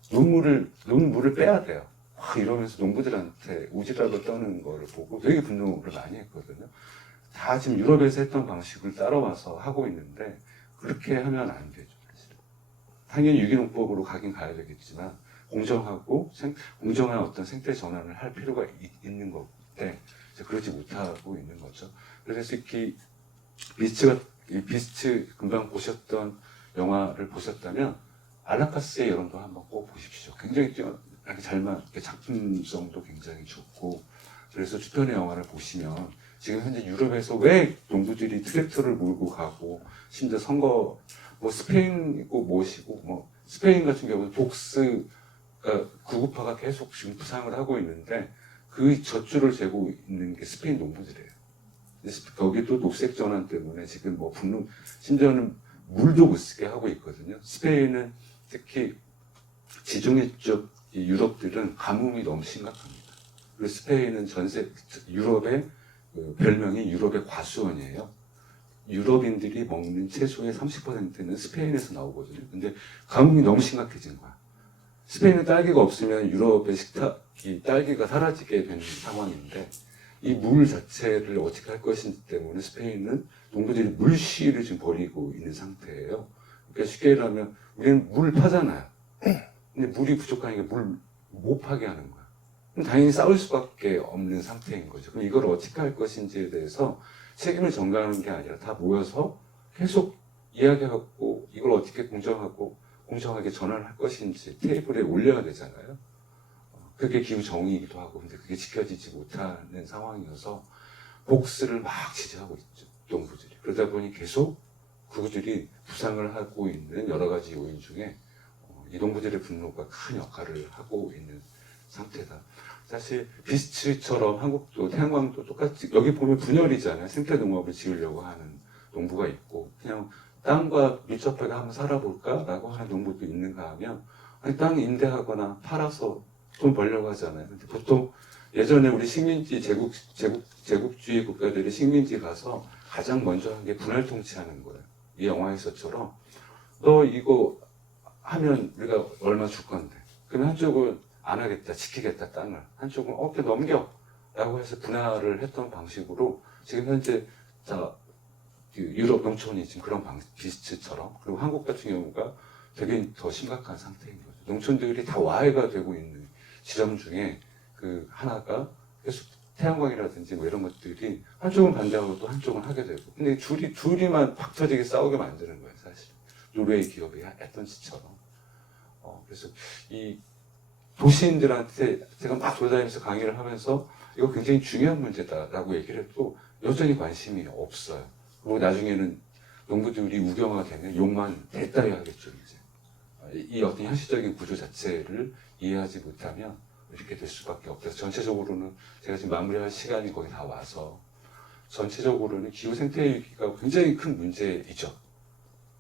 논물을 빼야 돼요. 이러면서 농부들한테 오지랖을 떠는 거를 보고 되게 분노를 많이 했거든요. 다 지금 유럽에서 했던 방식을 따라와서 하고 있는데 그렇게 하면 안 되죠. 사실은. 당연히 유기농법으로 가긴 가야 되겠지만 공정한 어떤 생태 전환을 할 필요가 있는 건데 그러지 못하고 있는 거죠. 그래서 이렇게 비스트 금방 보셨던 영화를 보셨다면 알라카스의 여론도 한번 꼭 보십시오. 굉장히 작품성도 굉장히 좋고, 그래서 주변의 영화를 보시면 지금 현재 유럽에서 왜 농부들이 트랙터를 몰고 가고, 심지어 선거 스페인이고 무엇이고 스페인 같은 경우는 구구파가 계속 지금 부상을 하고 있는데 그 젖줄을 재고 있는 게 스페인 농부들이에요. 거기도 녹색 전환 때문에 지금 분노, 심지어는 물도 못 쓰게 하고 있거든요. 스페인은 특히 지중해 쪽 유럽들은 가뭄이 너무 심각합니다. 그리고 스페인은 유럽의 별명이 유럽의 과수원이에요. 유럽인들이 먹는 채소의 30%는 스페인에서 나오거든요. 근데 가뭄이 너무 심각해진 거야. 스페인은 딸기가 없으면 유럽의 딸기가 사라지게 되는 상황인데, 이 물 자체를 어떻게 할 것인지 때문에 스페인은 농부들이 물시를 지금 벌이고 있는 상태예요. 그러니까 쉽게 얘기하면 우리는 물을 파잖아요. 근데 물이 부족하니까 물 못 파게 하는 거야. 그럼 당연히 싸울 수밖에 없는 상태인 거죠. 그럼 이걸 어떻게 할 것인지에 대해서 책임을 전가하는 게 아니라 다 모여서 계속 이야기하고 이걸 어떻게 공정하게 전환할 것인지 테이블에 올려야 되잖아요. 그게 기후 정의이기도 하고, 근데 그게 지켜지지 못하는 상황이어서 복수를 막 지지하고 있죠, 농부들이. 그러다 보니 계속 그들이 부상을 하고 있는 여러 가지 요인 중에 이 농부들의 분노가 큰 역할을 하고 있는 상태다. 사실 비스트리처럼 한국도 태양광도 똑같이 여기 보면 분열이잖아요. 생태 농업을 지으려고 하는 농부가 있고 그냥 땅과 밀접하게 한번 살아볼까라고 하는 농부도 있는가 하면 아니, 땅 임대하거나 팔아서 돈 벌려고 하잖아요. 근데 보통 예전에 우리 식민지 제국주의 국가들이 식민지 가서 가장 먼저 한 게 분할 통치하는 거예요. 이 영화에서처럼 너 이거 하면 우리가 얼마 줄 건데. 그러면 한쪽은 안 하겠다, 지키겠다 땅을. 한쪽은 그냥 넘겨 라고 해서 분할을 했던 방식으로 지금 현재 유럽 농촌이 지금 그런 비스트처럼 그리고 한국 같은 경우가 되게 더 심각한 상태인 거죠. 농촌들이 다 와해가 되고 있는 지점 중에 그 하나가 계속 태양광이라든지 뭐 이런 것들이 한쪽은 반대하고 또 한쪽은 하게 되고 근데 둘이만 박 터지게 싸우게 만드는 거예요, 사실. 노르웨이 기업이 했던 짓처럼. 그래서 이 도시인들한테 제가 막 돌아다니면서 강의를 하면서 이거 굉장히 중요한 문제다라고 얘기를 해도 여전히 관심이 없어요. 그리고 나중에는 농부들이 우경화되면 욕만 대따위 하겠죠, 이제. 이 어떤 현실적인 구조 자체를 이해하지 못하면 이렇게 될 수밖에 없다. 전체적으로는 제가 지금 마무리할 시간이 거의 다 와서 전체적으로는 기후 생태 위기가 굉장히 큰 문제이죠.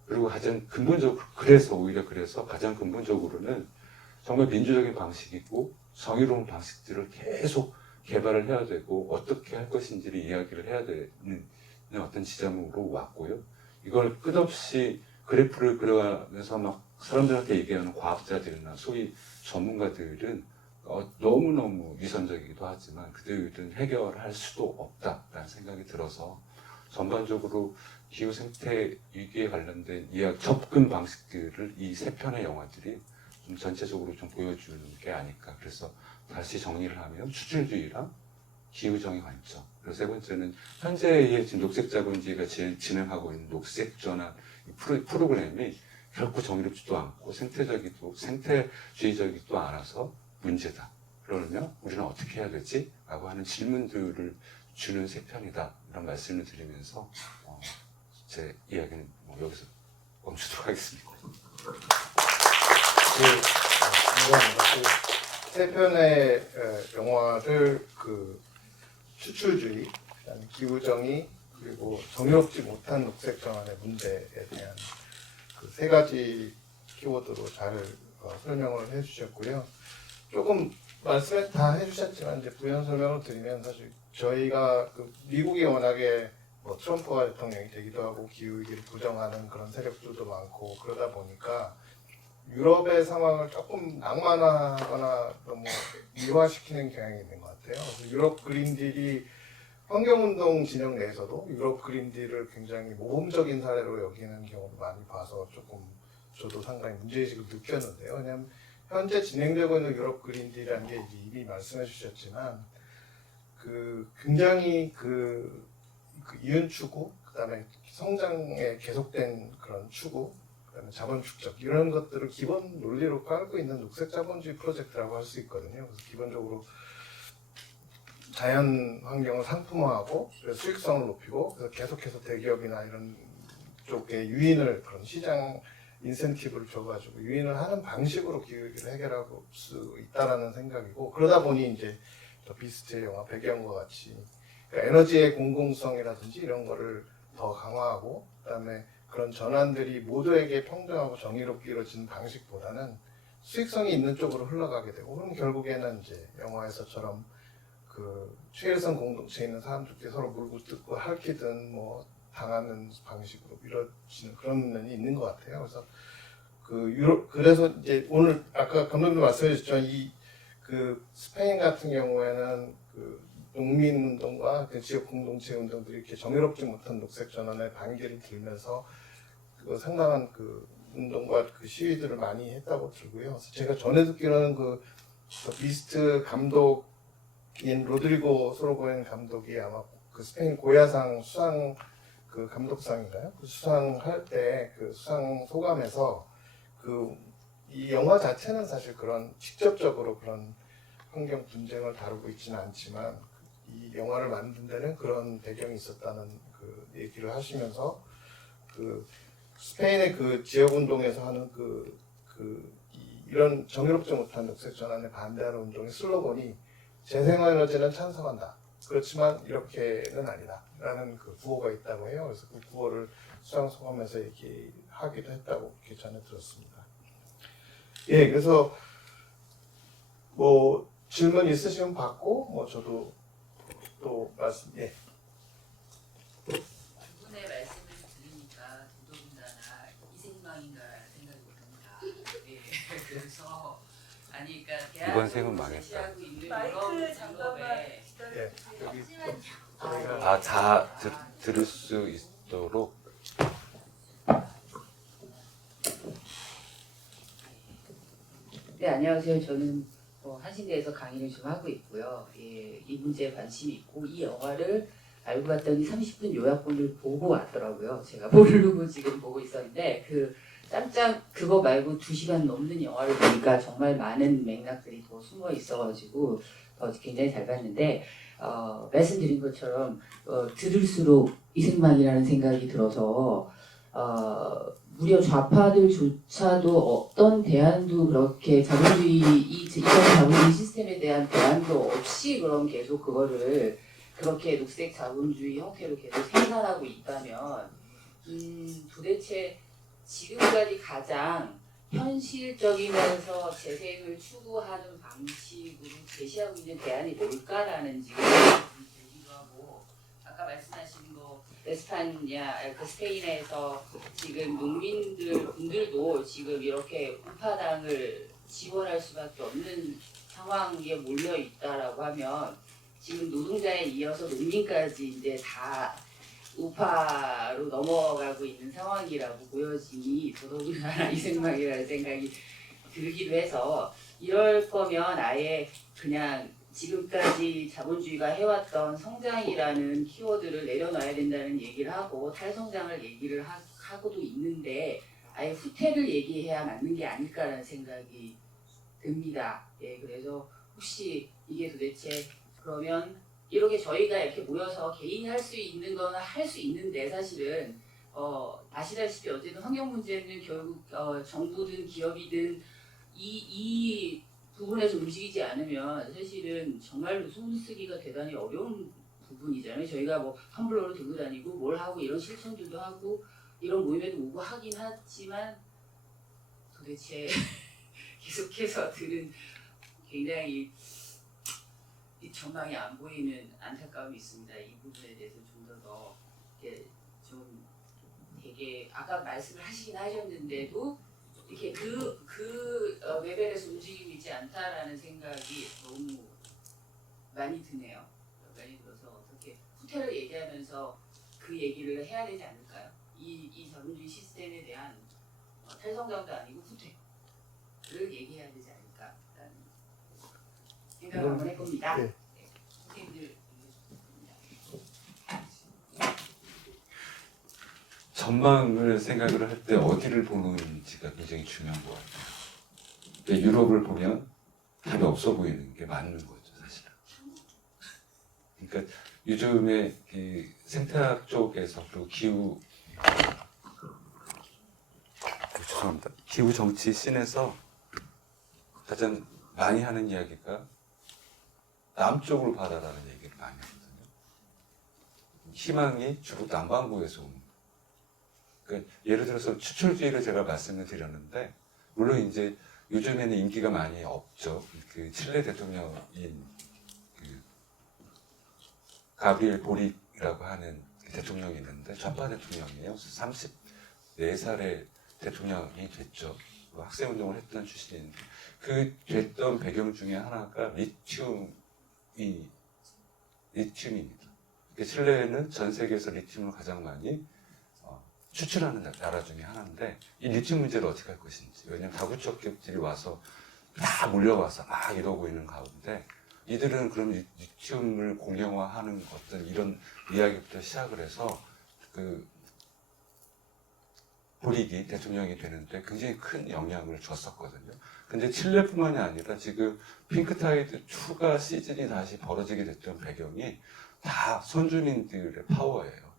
그리고 가장 근본적으로 그래서 가장 근본적으로는 정말 민주적인 방식이고 정의로운 방식들을 계속 개발을 해야 되고 어떻게 할 것인지를 이야기를 해야 되는 어떤 지점으로 왔고요. 이걸 끝없이 그래프를 그려가면서 막 사람들한테 얘기하는 과학자들이나 소위 전문가들은 너무너무 위선적이기도 하지만 그들은 해결할 수도 없다라는 생각이 들어서 전반적으로 기후 생태 위기에 관련된 접근 방식들을 이 세 편의 영화들이 좀 전체적으로 좀 보여주는 게 아닐까. 그래서 다시 정리를 하면 추출주의랑 기후정의 관점. 그리고 세 번째는 현재의 지금 녹색자본주의가 진행하고 있는 녹색전환 프로그램이 결코 정의롭지도 않고 생태주의적이지도 않아서 문제다. 그러면 우리는 어떻게 해야 되지? 라고 하는 질문들을 주는 세 편이다. 이런 말씀을 드리면서 제 이야기는 여기서 멈추도록 하겠습니다. 감사합니다. 세 편의 영화를 추출주의, 그다음에 기후정의, 그리고 정의롭지 못한 녹색전환의 문제에 대한 그 세 가지 키워드로 잘 설명을 해주셨고요. 조금 말씀을 다 해주셨지만 이제 부연 설명을 드리면 사실 저희가 미국이 워낙에 트럼프가 대통령이 되기도 하고 기후위기를 부정하는 그런 세력들도 많고 그러다 보니까 유럽의 상황을 조금 낭만화하거나 너무 미화시키는 경향이 있는 것 같아요. 유럽 그린딜이 환경운동 진영 내에서도 유럽 그린딜을 굉장히 모범적인 사례로 여기는 경우를 많이 봐서 조금 저도 상당히 문제의식을 느꼈는데요. 왜냐하면 현재 진행되고 있는 유럽 그린딜이라는 게 이미 말씀해 주셨지만 굉장히 이윤 추구, 그다음에 성장에 계속된 그런 추구, 그다음에 자본 축적 이런 것들을 기본 논리로 깔고 있는 녹색 자본주의 프로젝트라고 할 수 있거든요. 그래서 기본적으로 자연 환경을 상품화하고 수익성을 높이고 그래서 계속해서 대기업이나 이런 쪽에 유인을 그런 시장 인센티브를 줘가지고 유인을 하는 방식으로 기후위기를 해결할 수 있다라는 생각이고 그러다 보니 이제 비스트의 영화 배경과 같이 그러니까 에너지의 공공성이라든지 이런 거를 더 강화하고 그다음에 그런 전환들이 모두에게 평등하고 정의롭게 이루어지는 방식보다는 수익성이 있는 쪽으로 흘러가게 되고 그럼 결국에는 이제 영화에서처럼 최일선 공동체에 있는 사람들끼리 서로 물고 뜯고 핥히든 당하는 방식으로 이루어지는 그런 면이 있는 것 같아요. 그래서 그래서 이제 오늘 아까 감독님 말씀해 주셨지만 스페인 같은 경우에는 농민운동과 지역 공동체 운동들이 이렇게 정의롭지 못한 녹색 전환의 반기를 들면서 상당한 운동과 그 시위들을 많이 했다고 들고요. 그래서 제가 전에 듣기로는 그 비스트 감독인 로드리고 소로고엔 감독이 아마 그 스페인 고야상 수상 그 감독상인가요? 그 수상할 때 그 수상 소감에서 그 이 영화 자체는 사실 그런 직접적으로 그런 환경 분쟁을 다루고 있지는 않지만 이 영화를 만든 데는 그런 배경이 있었다는 그 얘기를 하시면서 그 스페인의 그 지역 운동에서 하는 이런 정의롭지 못한 녹색 전환에 반대하는 운동의 슬로건이 재생에너지는 찬성한다. 그렇지만 이렇게는 아니다. 라는 그 구호가 있다고 해요. 그래서 그 구호를 수상 소감에서 얘기하기도 했다고 이렇게 전에 들었습니다. 예, 그래서 뭐 질문 있으시면 받고 뭐 저도 또 말씀 예. 두 분의 말씀을 들으니까 더더군다나 이생망인가라는 생각이 듭니다. 예, 그래서 아니 그러니까 이번 생은 대한민국을 망했다. 제시하고 있는 마이크 잠깐만 유럽의 예, 여기 잠시만요. 저희가 들을 수 있도록 네, 안녕하세요. 저는 한신대에서 강의를 좀 하고 있고요. 예, 이 문제에 관심이 있고 이 영화를 알고 봤더니 30분 요약본을 보고 왔더라고요. 제가 모르고 지금 보고 있었는데 그 짱짱 그거 말고 2시간 넘는 영화를 보니까 정말 많은 맥락들이 더 숨어 있어가지고 굉장히 잘 봤는데 말씀드린 것처럼 들을수록 이승만이라는 생각이 들어서 무려 좌파들조차도 어떤 대안도 그렇게 이런 자본주의 시스템에 대한 대안도 없이 그럼 계속 그거를 그렇게 녹색 자본주의 형태로 계속 생산하고 있다면 도대체 지금까지 가장 현실적이면서 재생을 추구하는 방식으로 제시하고 있는 대안이 뭘까라는 지금 얘기도 하고 아까 말씀하신 에스파냐, 그 스페인에서 지금 농민들도 지금 이렇게 우파당을 지원할 수밖에 없는 상황에 몰려 있다라고 하면 지금 노동자에 이어서 농민까지 이제 다 우파로 넘어가고 있는 상황이라고 보여지니 더더군다나 이승만이라는 생각이 들기도 해서 이럴 거면 아예 그냥 지금까지 자본주의가 해왔던 성장이라는 키워드를 내려놔야 된다는 얘기를 하고 탈성장을 얘기를 하고도 있는데 아예 후퇴를 얘기해야 맞는 게 아닐까라는 생각이 듭니다. 예, 그래서 혹시 이게 도대체 그러면 이렇게 저희가 이렇게 모여서 개인이 할 수 있는 거는 할 수 있는데 사실은 아시다시피 어쨌든 환경 문제는 결국 정부든 기업이든 이 부분에서 움직이지 않으면 사실은 정말로 손쓰기가 대단히 어려운 부분이잖아요. 저희가 뭐 텀블러를 들고 다니고 뭘 하고 이런 실천들도 하고 이런 모임에도 오고 하긴 하지만 도대체 계속해서 들은 굉장히 이 전망이 안 보이는 안타까움이 있습니다. 이 부분에 대해서 좀 더 좀 되게 아까 말씀을 하시긴 하셨는데도 이렇게 그 레벨에서 움직이고 있지 않다라는 생각이 너무 많이 드네요. 많이 들어서 어떻게 후퇴를 얘기하면서 그 얘기를 해야 되지 않을까요? 이 자본주의 시스템에 대한 탈성장도 아니고 후퇴를 얘기해야 되지 않을까라는 생각을 한번 해봅니다. 네. 선생님들 전망을 생각을 할 때 어디를 보는지가 굉장히 중요한 것 같아요. 근데 유럽을 보면 답이 없어 보이는 게 맞는 거죠, 사실은. 그러니까 요즘에 이 생태학 쪽에서 그리고 기후 정치 씬에서 가장 많이 하는 이야기가 남쪽으로 가라라는 얘기를 많이 하거든요. 희망이 주로 남반구에서 오는. 그러니까 예를 들어서 추출주의를 제가 말씀을 드렸는데, 물론 이제 요즘에는 인기가 많이 없죠. 그 칠레 대통령인 그 가브리엘 보릭이라고 하는 대통령이 있는데 좌파 대통령이에요. 34살의 대통령이 됐죠. 학생운동을 했던 출신인데 그 됐던 배경 중에 하나가 리튬입니다. 그러니까 칠레는 전 세계에서 리튬을 가장 많이 추출하는 나라 중에 하나인데 이 리튬 문제를 어떻게 할 것인지. 왜냐하면 다국적 기업들이 와서 다 몰려와서 막 이러고 있는 가운데 이들은 그럼 리튬을 공용화하는 어떤 이런 이야기부터 시작을 해서 그 보리기 대통령이 되는데 굉장히 큰 영향을 줬었거든요. 근데 칠레뿐만이 아니라 지금 핑크타이드 2가 시즌이 다시 벌어지게 됐던 배경이 다 선주민들의 파워예요.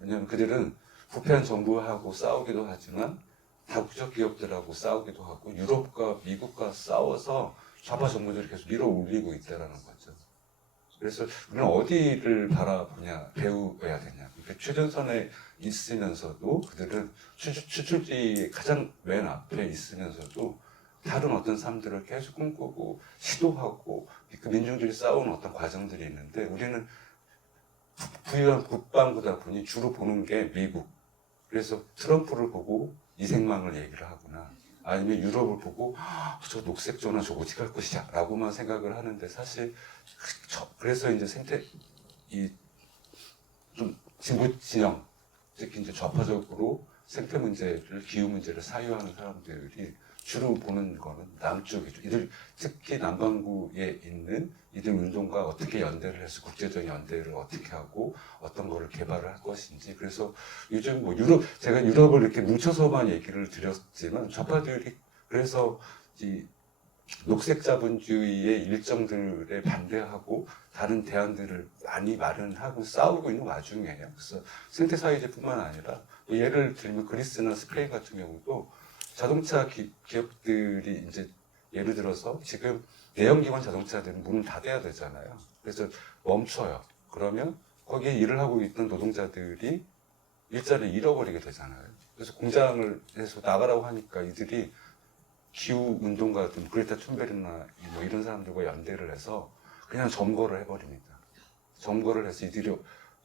왜냐하면 그들은 부패한 정부하고 싸우기도 하지만 다국적 기업들하고 싸우기도 하고 유럽과 미국과 싸워서 좌파 정부들이 계속 밀어 올리고 있다는 거죠. 그래서 우리는 어디를 바라보냐, 배워야 되냐. 그러니까 최전선에 있으면서도 그들은 추출지의 가장 맨 앞에 있으면서도 다른 어떤 삶들을 계속 꿈꾸고 시도하고 그 민중들이 싸우는 어떤 과정들이 있는데 우리는 부유한 국방부다 보니 주로 보는 게 미국. 그래서 트럼프를 보고 이생망을 얘기를 하거나 아니면 유럽을 보고 저 녹색 전화 저거 어떻게 할 것이냐 라고만 생각을 하는데 사실 그래서 이제 좀 진보 진영 특히 이제 좌파적으로 생태 문제를 기후 문제를 사유하는 사람들이 주로 보는 거는 남쪽이죠. 이들 특히 남반구에 있는 이들 운동과 어떻게 연대를 해서 국제적 연대를 어떻게 하고 어떤 거를 개발을 할 것인지. 그래서 요즘 뭐 제가 유럽을 이렇게 뭉쳐서만 얘기를 드렸지만 좌파들이 그래서 이 녹색 자본주의의 일정들에 반대하고 다른 대안들을 많이 마련하고 싸우고 있는 와중이에요. 그래서 생태 사회제뿐만 아니라 뭐 예를 들면 그리스나 스페인 같은 경우도 자동차 기업들이 이제 예를 들어서 지금 내연기관 자동차들은 문을 닫아야 되잖아요. 그래서 멈춰요. 그러면 거기에 일을 하고 있던 노동자들이 일자리를 잃어버리게 되잖아요. 그래서 공장을 해서 나가라고 하니까 이들이 기후운동가 같은 그레타 툰베르나 뭐 이런 사람들과 연대를 해서 그냥 점거를 해버립니다. 점거를 해서 이들이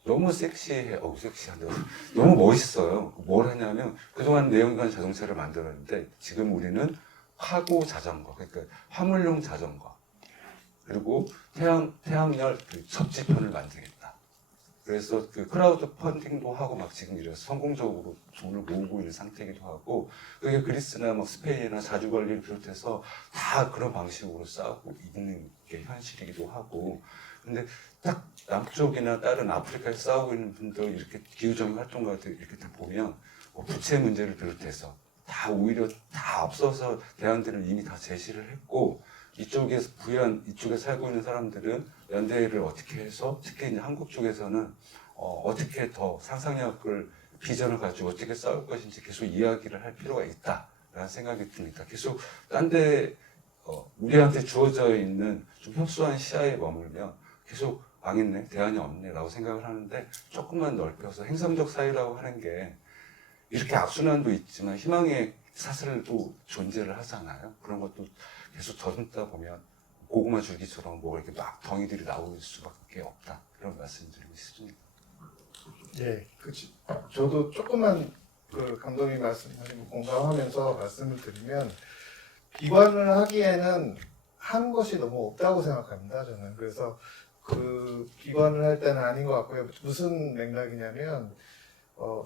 너무 섹시해, 섹시한데 너무 멋있어요. 뭘 하냐면 그동안 내연기관 자동차를 만들었는데 지금 우리는 화고 자전거, 그러니까 화물용 자전거 그리고 태양열 그 접지편을 만들겠다. 그래서 그 크라우드 펀딩도 하고 막 지금 이래서 성공적으로 돈을 모으고 있는 상태이기도 하고 그게 그리스나 뭐 스페인이나 자주관리를 비롯해서 다 그런 방식으로 싸우고 있는 게 현실이기도 하고 근데 딱 남쪽이나 다른 아프리카에 싸우고 있는 분들 이렇게 기후정의 활동가들 이렇게 다 보면 뭐 부채 문제를 비롯해서 다 오히려 다 앞서서 대안들을 이미 다 제시를 했고 이쪽에서 부유한 이쪽에 살고 있는 사람들은 연대를 어떻게 해서 특히 이제 한국 쪽에서는 어떻게 더 상상력을 비전을 가지고 어떻게 싸울 것인지 계속 이야기를 할 필요가 있다라는 생각이 듭니다. 계속 딴데 우리한테 주어져 있는 좀 협소한 시야에 머물면 계속 망했네, 대안이 없네라고 생각을 하는데 조금만 넓혀서 행성적 사회라고 하는 게 이렇게 악순환도 있지만 희망의 사슬도 존재를 하잖아요. 그런 것도 계속 더듬다 보면 고구마 줄기처럼 뭐 이렇게 막 덩이들이 나올 수밖에 없다. 그런 말씀 드리고 싶습니다. 예, 저도 조금만 그 감독님 말씀하신 거 공감하면서 말씀을 드리면 비관을 하기에는 한 것이 너무 없다고 생각합니다. 저는 그래서 그 비관을 할 때는 아닌 것 같고요. 무슨 맥락이냐면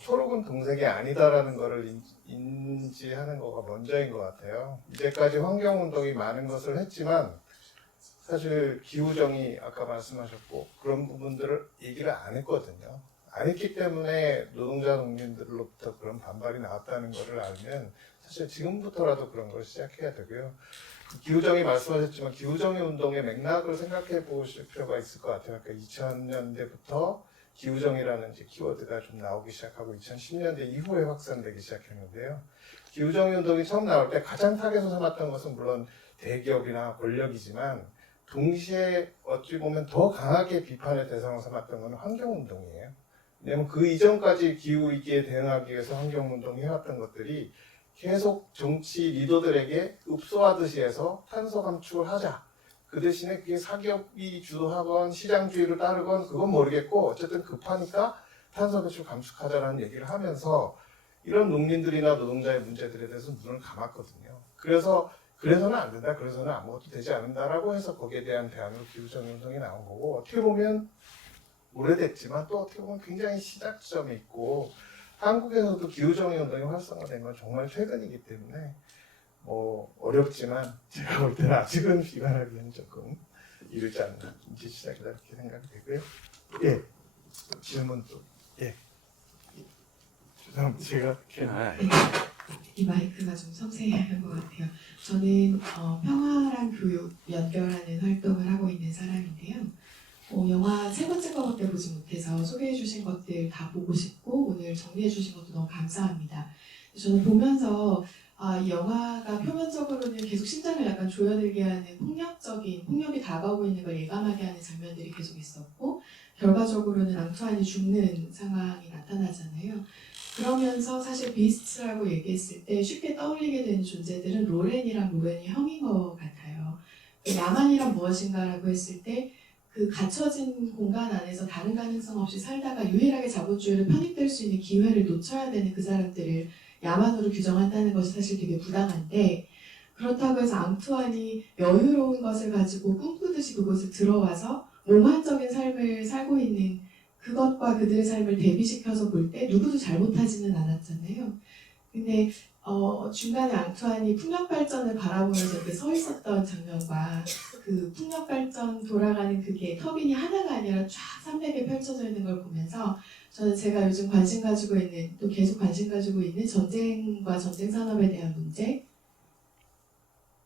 초록은 동색이 아니다라는 것을 인지하는 거가 먼저인 것 같아요. 이제까지 환경운동이 많은 것을 했지만 사실 기후정의 아까 말씀하셨고 그런 부분들을 얘기를 안 했거든요. 안 했기 때문에 노동자 농민들로부터 그런 반발이 나왔다는 것을 알면 사실 지금부터라도 그런 걸 시작해야 되고요. 기후정의 말씀하셨지만 기후정의 운동의 맥락을 생각해 보실 필요가 있을 것 같아요. 그러니까 2000년대부터 기후정의라는 이제 키워드가 좀 나오기 시작하고 2010년대 이후에 확산되기 시작했는데요. 기후정의 운동이 처음 나올 때 가장 타겟을 삼았던 것은 물론 대기업이나 권력이지만 동시에 어찌 보면 더 강하게 비판의 대상을 삼았던 것은 환경운동이에요. 왜냐하면 그 이전까지 기후위기에 대응하기 위해서 환경운동이 해왔던 것들이 계속 정치 리더들에게 읍소하듯이 해서 탄소 감축을 하자. 그 대신에 그게 사기업이 주도하건 시장주의를 따르건 그건 모르겠고 어쨌든 급하니까 탄소 배출 감축하자라는 얘기를 하면서 이런 농민들이나 노동자의 문제들에 대해서 눈을 감았거든요. 그래서는 안 된다. 그래서는 아무것도 되지 않는다라고 해서 거기에 대한 대안으로 기후정의 운동이 나온 거고 어떻게 보면 오래됐지만 또 어떻게 보면 굉장히 시작점이 있고 한국에서도 기후정의 운동이 활성화된 건 정말 최근이기 때문에 뭐 어렵지만 제가 볼 때는 아직은 비관하기에는 조금 이르지 않나 이제 시작이다 이렇게 생각이 되고요. 예, 질문 또 예. 죄송합니다. 제가 이 마이크가 좀 섬세한 것 같아요. 저는 평화랑 교육 연결하는 활동을 하고 있는 사람인데요. 영화 세 번째 거밖에 보지 못해서 소개해 주신 것들 다 보고 싶고 오늘 정리해 주신 것도 너무 감사합니다. 저는 보면서 이 영화가 표면적으로는 계속 심장을 약간 조여들게 하는 폭력이 다가오고 있는 걸 예감하게 하는 장면들이 계속 있었고 결과적으로는 앙투안이 죽는 상황이 나타나잖아요. 그러면서 사실 비스트라고 얘기했을 때 쉽게 떠올리게 되는 존재들은 로렌이랑 로렌의 형인 것 같아요. 야만이란 무엇인가라고 했을 때 그 갇혀진 공간 안에서 다른 가능성 없이 살다가 유일하게 자본주의로 편입될 수 있는 기회를 놓쳐야 되는 그 사람들을 야만으로 규정한다는 것이 사실 되게 부당한데 그렇다고 해서 앙투안이 여유로운 것을 가지고 꿈꾸듯이 그곳에 들어와서 몽환적인 삶을 살고 있는 그것과 그들의 삶을 대비시켜서 볼 때 누구도 잘못하지는 않았잖아요. 근데 중간에 앙투안이 풍력 발전을 바라보면서 이렇게 서 있었던 장면과 그 풍력 발전 돌아가는 그게 터빈이 하나가 아니라 쫙 300개 펼쳐져 있는 걸 보면서 저는 제가 요즘 관심 가지고 있는 또 계속 관심 가지고 있는 전쟁과 전쟁 산업에 대한 문제,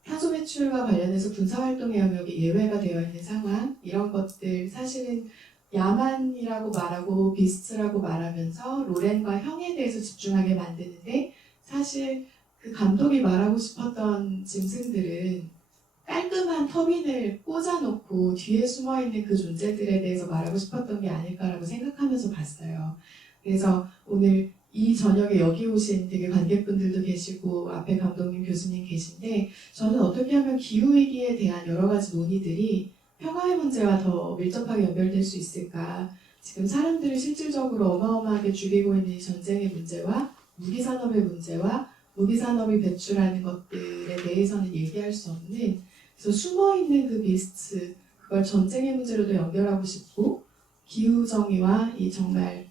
탄소 배출과 관련해서 군사활동의 영역이 예외가 되어 있는 상황 이런 것들 사실은 야만이라고 말하고 비스트라고 말하면서 로렌과 형에 대해서 집중하게 만드는데 사실 그 감독이 말하고 싶었던 짐승들은 깔끔한 터빈을 꽂아놓고 뒤에 숨어있는 그 존재들에 대해서 말하고 싶었던 게 아닐까라고 생각하면서 봤어요. 그래서 오늘 이 저녁에 여기 오신 되게 관객분들도 계시고 앞에 감독님, 교수님 계신데 저는 어떻게 하면 기후위기에 대한 여러 가지 논의들이 평화의 문제와 더 밀접하게 연결될 수 있을까? 지금 사람들을 실질적으로 어마어마하게 죽이고 있는 전쟁의 문제와 무기산업의 문제와 무기산업이 배출하는 것들에 대해서는 얘기할 수 없는 그래서 숨어있는 그 비스트 그걸 전쟁의 문제로도 연결하고 싶고 기후정의와 이 정말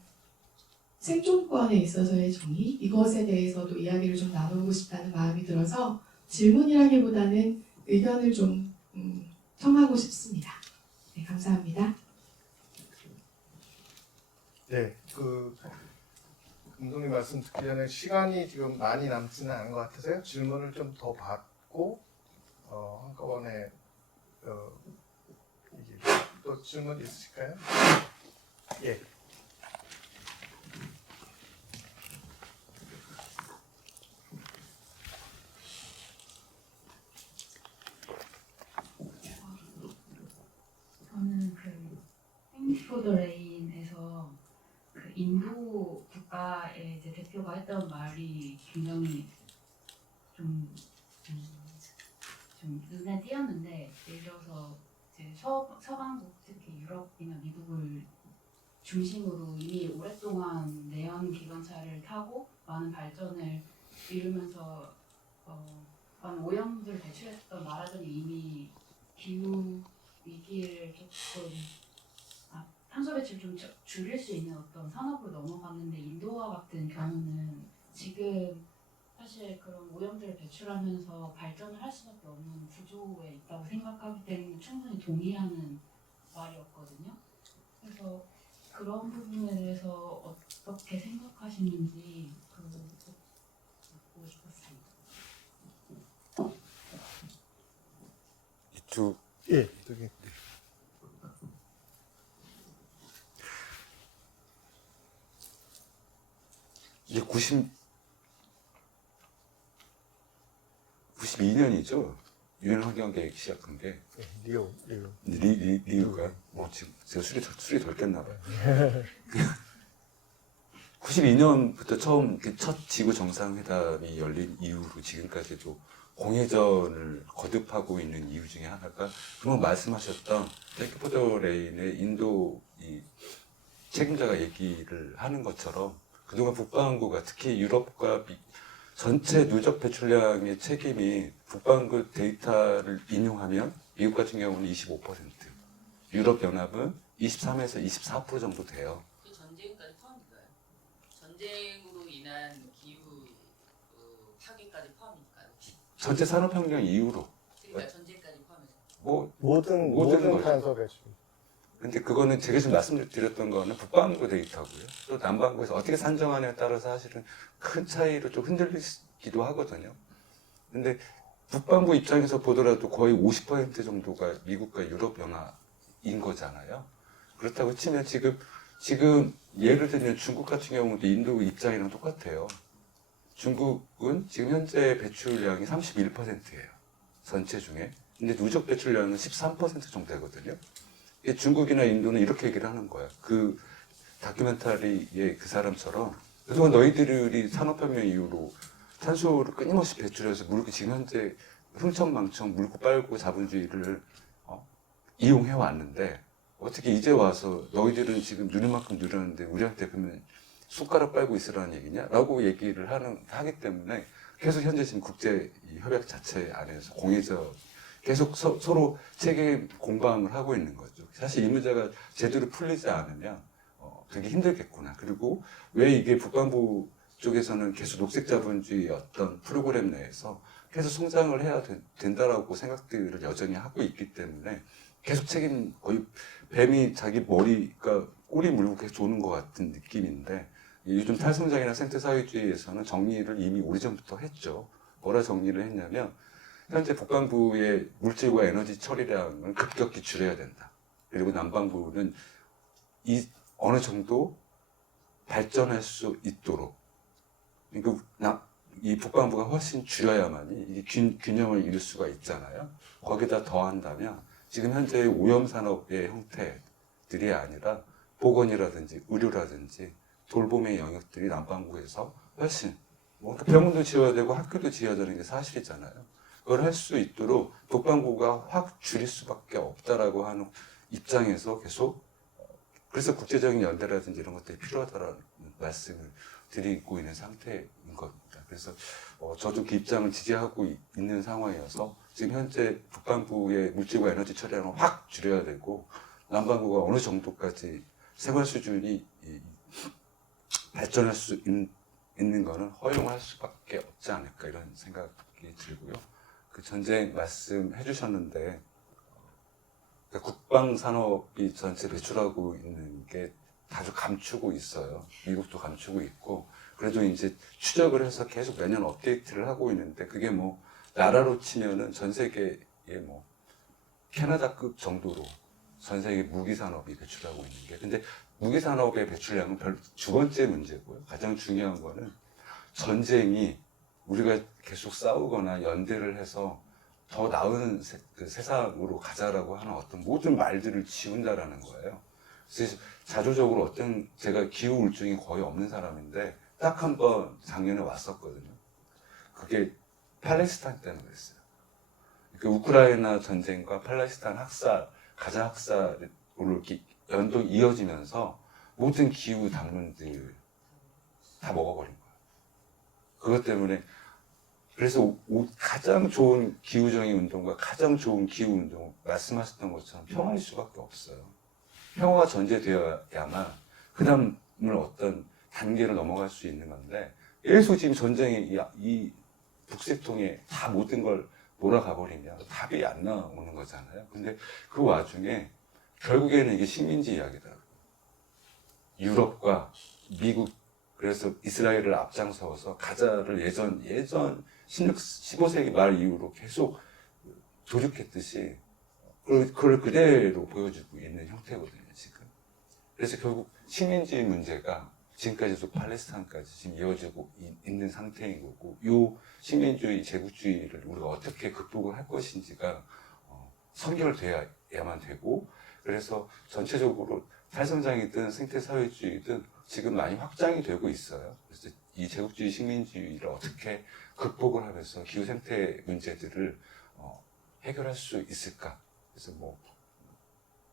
생존권에 있어서의 정의 이것에 대해서도 이야기를 좀 나누고 싶다는 마음이 들어서 질문이라기보다는 의견을 좀 청하고 싶습니다. 네, 감사합니다. 네, 감독님 말씀 듣기 전에 시간이 지금 많이 남지는 않은 것 같아서요. 질문을 좀 더 받고 한꺼번에 이게 또 질문 있으실까요? 예. 저는 Thanks for the Rain에서 그 인도 국가의 이제 대표가 했던 말이 굉장히 좀 눈에 띄었는데 예를 들어서 이제 서방국 특히 유럽이나 미국을 중심으로 이미 오랫동안 내연 기관차를 타고 많은 발전을 이루면서 많은 오염물을 배출했던 나라들이 이미 기후 위기를 조금 탄소 배출 좀 줄일 수 있는 어떤 산업으로 넘어갔는데 인도와 같은 경우는 지금 사실 그런 오염들을 배출하면서 발전을 할 수밖에 없는 구조에 있다고 생각하기 때문에 충분히 동의하는 말이었거든요. 그래서 그런 부분에 대해서 어떻게 생각하시는지 듣고 싶었습니다. 이쪽 예, 저기. 이제 92년이죠. 유엔 환경 계획 시작한 게 리오. 리우가 지금 제가 술이 덜 깼나 봐요. 92년부터 처음 첫 지구 정상회담이 열린 이후로 지금까지도 공회전을 거듭하고 있는 이유 중에 하나가 방금 말씀하셨던 땡큐포더 레인의 인도 이 책임자가 얘기를 하는 것처럼 그동안 북반구가 특히 유럽과 전체 누적 배출량의 책임이 북반구 데이터를 인용하면 미국 같은 경우는 25%, 유럽연합은 23에서 24% 정도 돼요. 그 전쟁까지 포함인가요? 전쟁으로 인한 기후 파괴까지 포함일까요? 전체 산업혁명 이후로 그러니까 전쟁까지 포함해서. 뭐 모든 모든 거죠. 탄소 배출. 근데 그거는 제가 지금 말씀드렸던 거는 북반구 데이터고요. 또 남반구에서 어떻게 산정하냐에 따라서 사실은 큰 차이로 좀 흔들리기도 하거든요. 근데 북반구 입장에서 보더라도 거의 50% 정도가 미국과 유럽 연합인 거잖아요. 그렇다고 치면 지금 예를 들면 중국 같은 경우도 인도 입장이랑 똑같아요. 중국은 지금 현재 배출량이 31%예요. 전체 중에. 근데 누적 배출량은 13% 정도 되거든요. 중국이나 인도는 이렇게 얘기를 하는 거야. 그 다큐멘터리의 그 사람처럼 그동안 너희들이 산업혁명 이후로 탄소를 끊임없이 배출해서 물고 지금 현재 흥청망청 물고 빨고 자본주의를 이용해 왔는데 어떻게 이제 와서 너희들은 지금 누릴 만큼 누렸는데 우리한테 그러면 손가락 빨고 있으라는 얘기냐? 라고 얘기를 하기 때문에 계속 현재 지금 국제 협약 자체 안에서 공회적 계속 서로 책임 공방을 하고 있는 거죠. 사실 이 문제가 제대로 풀리지 않으면 되게 힘들겠구나. 그리고 왜 이게 북반구 쪽에서는 계속 녹색 자본주의 어떤 프로그램 내에서 계속 성장을 해야 된다라고 생각들을 여전히 하고 있기 때문에 계속 거의 뱀이 자기 머리가 꼬리 물고 계속 도는 것 같은 느낌인데 요즘 탈성장이나 생태사회주의에서는 정리를 이미 오래전부터 했죠. 뭐라 정리를 했냐면 현재 북반구의 물질과 에너지 처리량을 급격히 줄여야 된다. 그리고 남반구는 어느 정도 발전할 수 있도록 그러니까 이 북반구가 훨씬 줄여야만이 이게 균형을 이룰 수가 있잖아요. 거기다 더한다면 지금 현재 오염산업의 형태들이 아니라 보건이라든지 의료라든지 돌봄의 영역들이 남반구에서 훨씬 병원도 지어야 되고 학교도 지어야 되는 게 사실이잖아요. 그걸 할 수 있도록 북반구가 확 줄일 수밖에 없다라고 하는 입장에서 계속 그래서 국제적인 연대라든지 이런 것들이 필요하다라는 말씀을 드리고 있는 상태인 겁니다. 그래서 저도 그 입장을 지지하고 있는 상황이어서 지금 현재 북반구의 물질과 에너지 처리량을 확 줄여야 되고 남반구가 어느 정도까지 생활 수준이 발전할 수 있는 거는 허용할 수밖에 없지 않을까 이런 생각이 들고요. 그 전쟁 말씀해 주셨는데 국방 산업이 전체 배출하고 있는 게 아주 감추고 있어요. 미국도 감추고 있고 그래도 이제 추적을 해서 계속 매년 업데이트를 하고 있는데 그게 뭐 나라로 치면은 전 세계의 뭐 캐나다급 정도로 전 세계 무기 산업이 배출하고 있는 게 근데 무기 산업의 배출량은 두 번째 문제고요. 가장 중요한 거는 전쟁이 우리가 계속 싸우거나 연대를 해서 더 나은 세상으로 가자라고 하는 어떤 모든 말들을 지운다라는 거예요. 그래서 자조적으로 제가 기후 우울증이 거의 없는 사람인데 딱 한 번 작년에 왔었거든요. 그게 팔레스타인 때문에 그랬어요. 그러니까 우크라이나 전쟁과 팔레스타인 가자 학살으로 이렇게 연동 이어지면서 모든 기후 담론들 다 먹어버린 거예요. 그것 때문에 그래서 가장 좋은 기후정의 운동과 가장 좋은 기후 운동 말씀하셨던 것처럼 평화일 수밖에 없어요. 평화가 전제되어야만 그 다음을 어떤 단계를 넘어갈 수 있는 건데 계속 지금 전쟁이 이 북새통에 다 모든 걸 몰아가 버리면 답이 안 나오는 거잖아요. 근데 그 와중에 결국에는 이게 식민지 이야기더라고요. 유럽과 미국 그래서 이스라엘을 앞장서서 가자를 예전 15세기 말 이후로 계속 조직했듯이 그걸 그대로 보여주고 있는 형태거든요, 지금. 그래서 결국 식민지 문제가 지금까지도 팔레스타인까지 지금 이어지고 있는 상태인 거고, 요 식민주의, 제국주의를 우리가 어떻게 극복을 할 것인지가 선결돼야만 되고, 그래서 전체적으로 탈성장이든 생태사회주의든 지금 많이 확장이 되고 있어요. 그래서 이 제국주의, 식민주의를 어떻게 극복을 하면서 기후 생태 문제들을 해결할 수 있을까? 그래서 뭐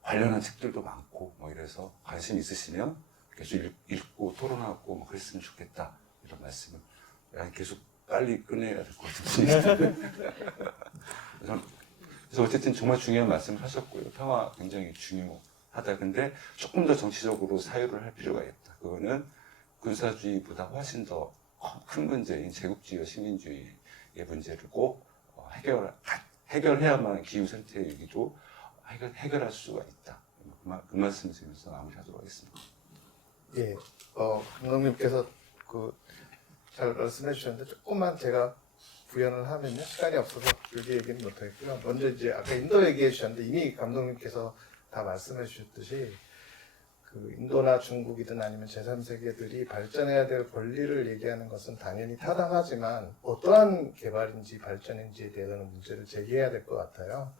관련한 책들도 많고 뭐 이래서 관심 있으시면 계속 읽고 토론하고 뭐 그랬으면 좋겠다 이런 말씀을 계속 빨리 끝내야 될 것 같은데. 그래서 어쨌든 정말 중요한 말씀을 하셨고요. 평화 굉장히 중요하다. 근데 조금 더 정치적으로 사유를 할 필요가 있다. 그거는 군사주의보다 훨씬 더 큰 문제인 제국주의와 시민주의의 문제를 꼭 해결해야만 기후 생태 위기도 해결할 수가 있다. 그 말씀 드리면서 마무리하도록 하겠습니다. 예, 감독님께서 잘 말씀해 주셨는데 조금만 제가 부연을 하면요, 시간이 없어서 길게 얘기는 못하겠고요. 먼저 이제 아까 인도 얘기해 주셨는데 이미 감독님께서 다 말씀해 주셨듯이 인도나 중국이든 아니면 제3세계들이 발전해야 될 권리를 얘기하는 것은 당연히 타당하지만 어떠한 개발인지 발전인지에 대해서는 문제를 제기해야 될 것 같아요.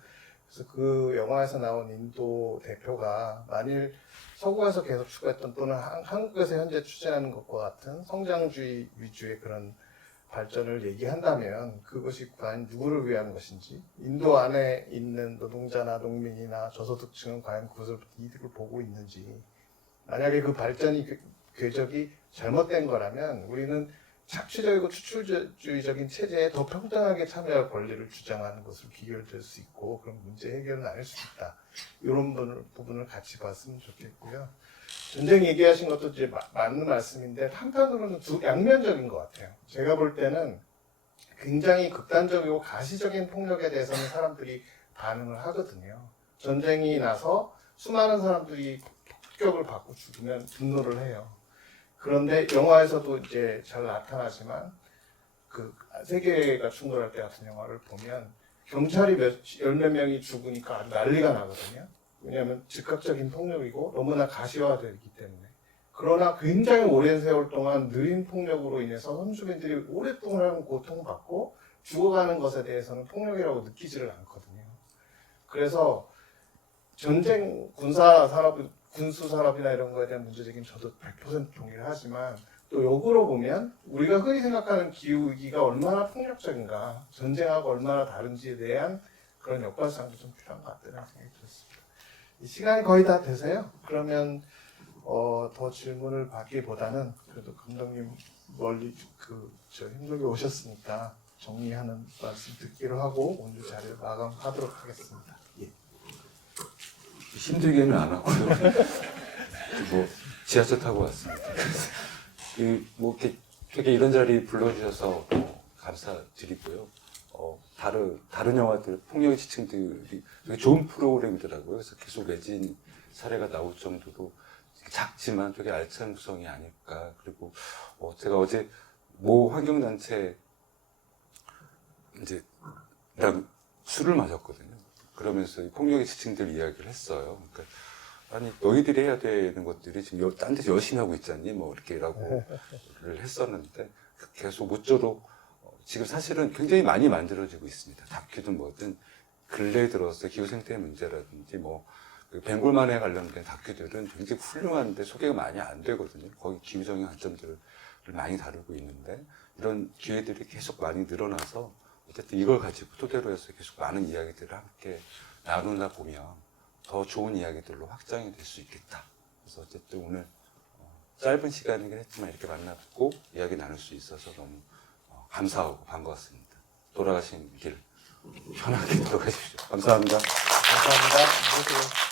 그래서 그 영화에서 나온 인도 대표가 만일 서구에서 계속 추구했던 또는 한국에서 현재 추진하는 것과 같은 성장주의 위주의 그런 발전을 얘기한다면 그것이 과연 누구를 위한 것인지, 인도 안에 있는 노동자나 농민이나 저소득층은 과연 그것을 이득을 보고 있는지, 만약에 그 발전이 궤적이 잘못된 거라면 우리는 착취적이고 추출주의적인 체제에 더 평등하게 참여할 권리를 주장하는 것으로 귀결될 수 있고 그런 문제 해결은 아닐 수 있다. 이런 부분을 같이 봤으면 좋겠고요. 전쟁 얘기하신 것도 이제 맞는 말씀인데 한편으로는 양면적인 것 같아요. 제가 볼 때는 굉장히 극단적이고 가시적인 폭력에 대해서는 사람들이 반응을 하거든요. 전쟁이 나서 수많은 사람들이 폭격을 받고 죽으면 분노를 해요. 그런데 영화에서도 이제 잘 나타나지만 세계가 충돌할 때 같은 영화를 보면 경찰이 열몇 명이 죽으니까 아주 난리가 나거든요. 왜냐하면 즉각적인 폭력이고 너무나 가시화되기 때문에. 그러나 굉장히 오랜 세월 동안 느린 폭력으로 인해서 선주민들이 오랫동안 고통받고 죽어가는 것에 대해서는 폭력이라고 느끼지를 않거든요. 그래서 전쟁, 군수 산업이나 이런 거에 대한 문제적인 저도 100% 동의를 하지만 또 역으로 보면 우리가 흔히 생각하는 기후위기가 얼마나 폭력적인가, 전쟁하고 얼마나 다른지에 대한 그런 역발상도 좀 필요한 것 같다는 생각이 들었습니다. 이 시간이 거의 다 되세요. 그러면 더 질문을 받기보다는 그래도 감독님 멀리 힘들게 오셨으니까 정리하는 말씀 듣기로 하고 오늘 자리를 마감하도록 하겠습니다. 예. 힘들게는 안 하고요. 지하철 타고 왔습니다. 되게 이런 자리 불러주셔서 감사드리고요. 다른 영화들, 폭력의 지층들이 되게 좋은 프로그램이더라고요. 그래서 계속 외진 사례가 나올 정도로 작지만 되게 알찬 구성이 아닐까. 그리고 제가 어제 모 환경단체 랑 술을 마셨거든요. 그러면서 이 폭력의 지층들 이야기를 했어요. 그러니까 아니 너희들이 해야 되는 것들이 지금 딴 데서 열심히 하고 있잖니 뭐 이렇게라고를 했었는데 계속 모쪼록 지금 사실은 굉장히 많이 만들어지고 있습니다. 다큐든 뭐든 근래에 들어서 기후생태 문제라든지 벵골만에 관련된 다큐들은 굉장히 훌륭한데 소개가 많이 안 되거든요. 거기 기후적인 관점들을 많이 다루고 있는데 이런 기회들이 계속 많이 늘어나서 어쨌든 이걸 가지고 토대로 해서 계속 많은 이야기들을 함께 나누다 보면 더 좋은 이야기들로 확장이 될 수 있겠다. 그래서 어쨌든 오늘 짧은 시간이긴 했지만 이렇게 만나고 이야기 나눌 수 있어서 너무 감사하고 반가웠습니다. 돌아가신 길 편하게 돌아가십시오. 감사합니다. 감사합니다.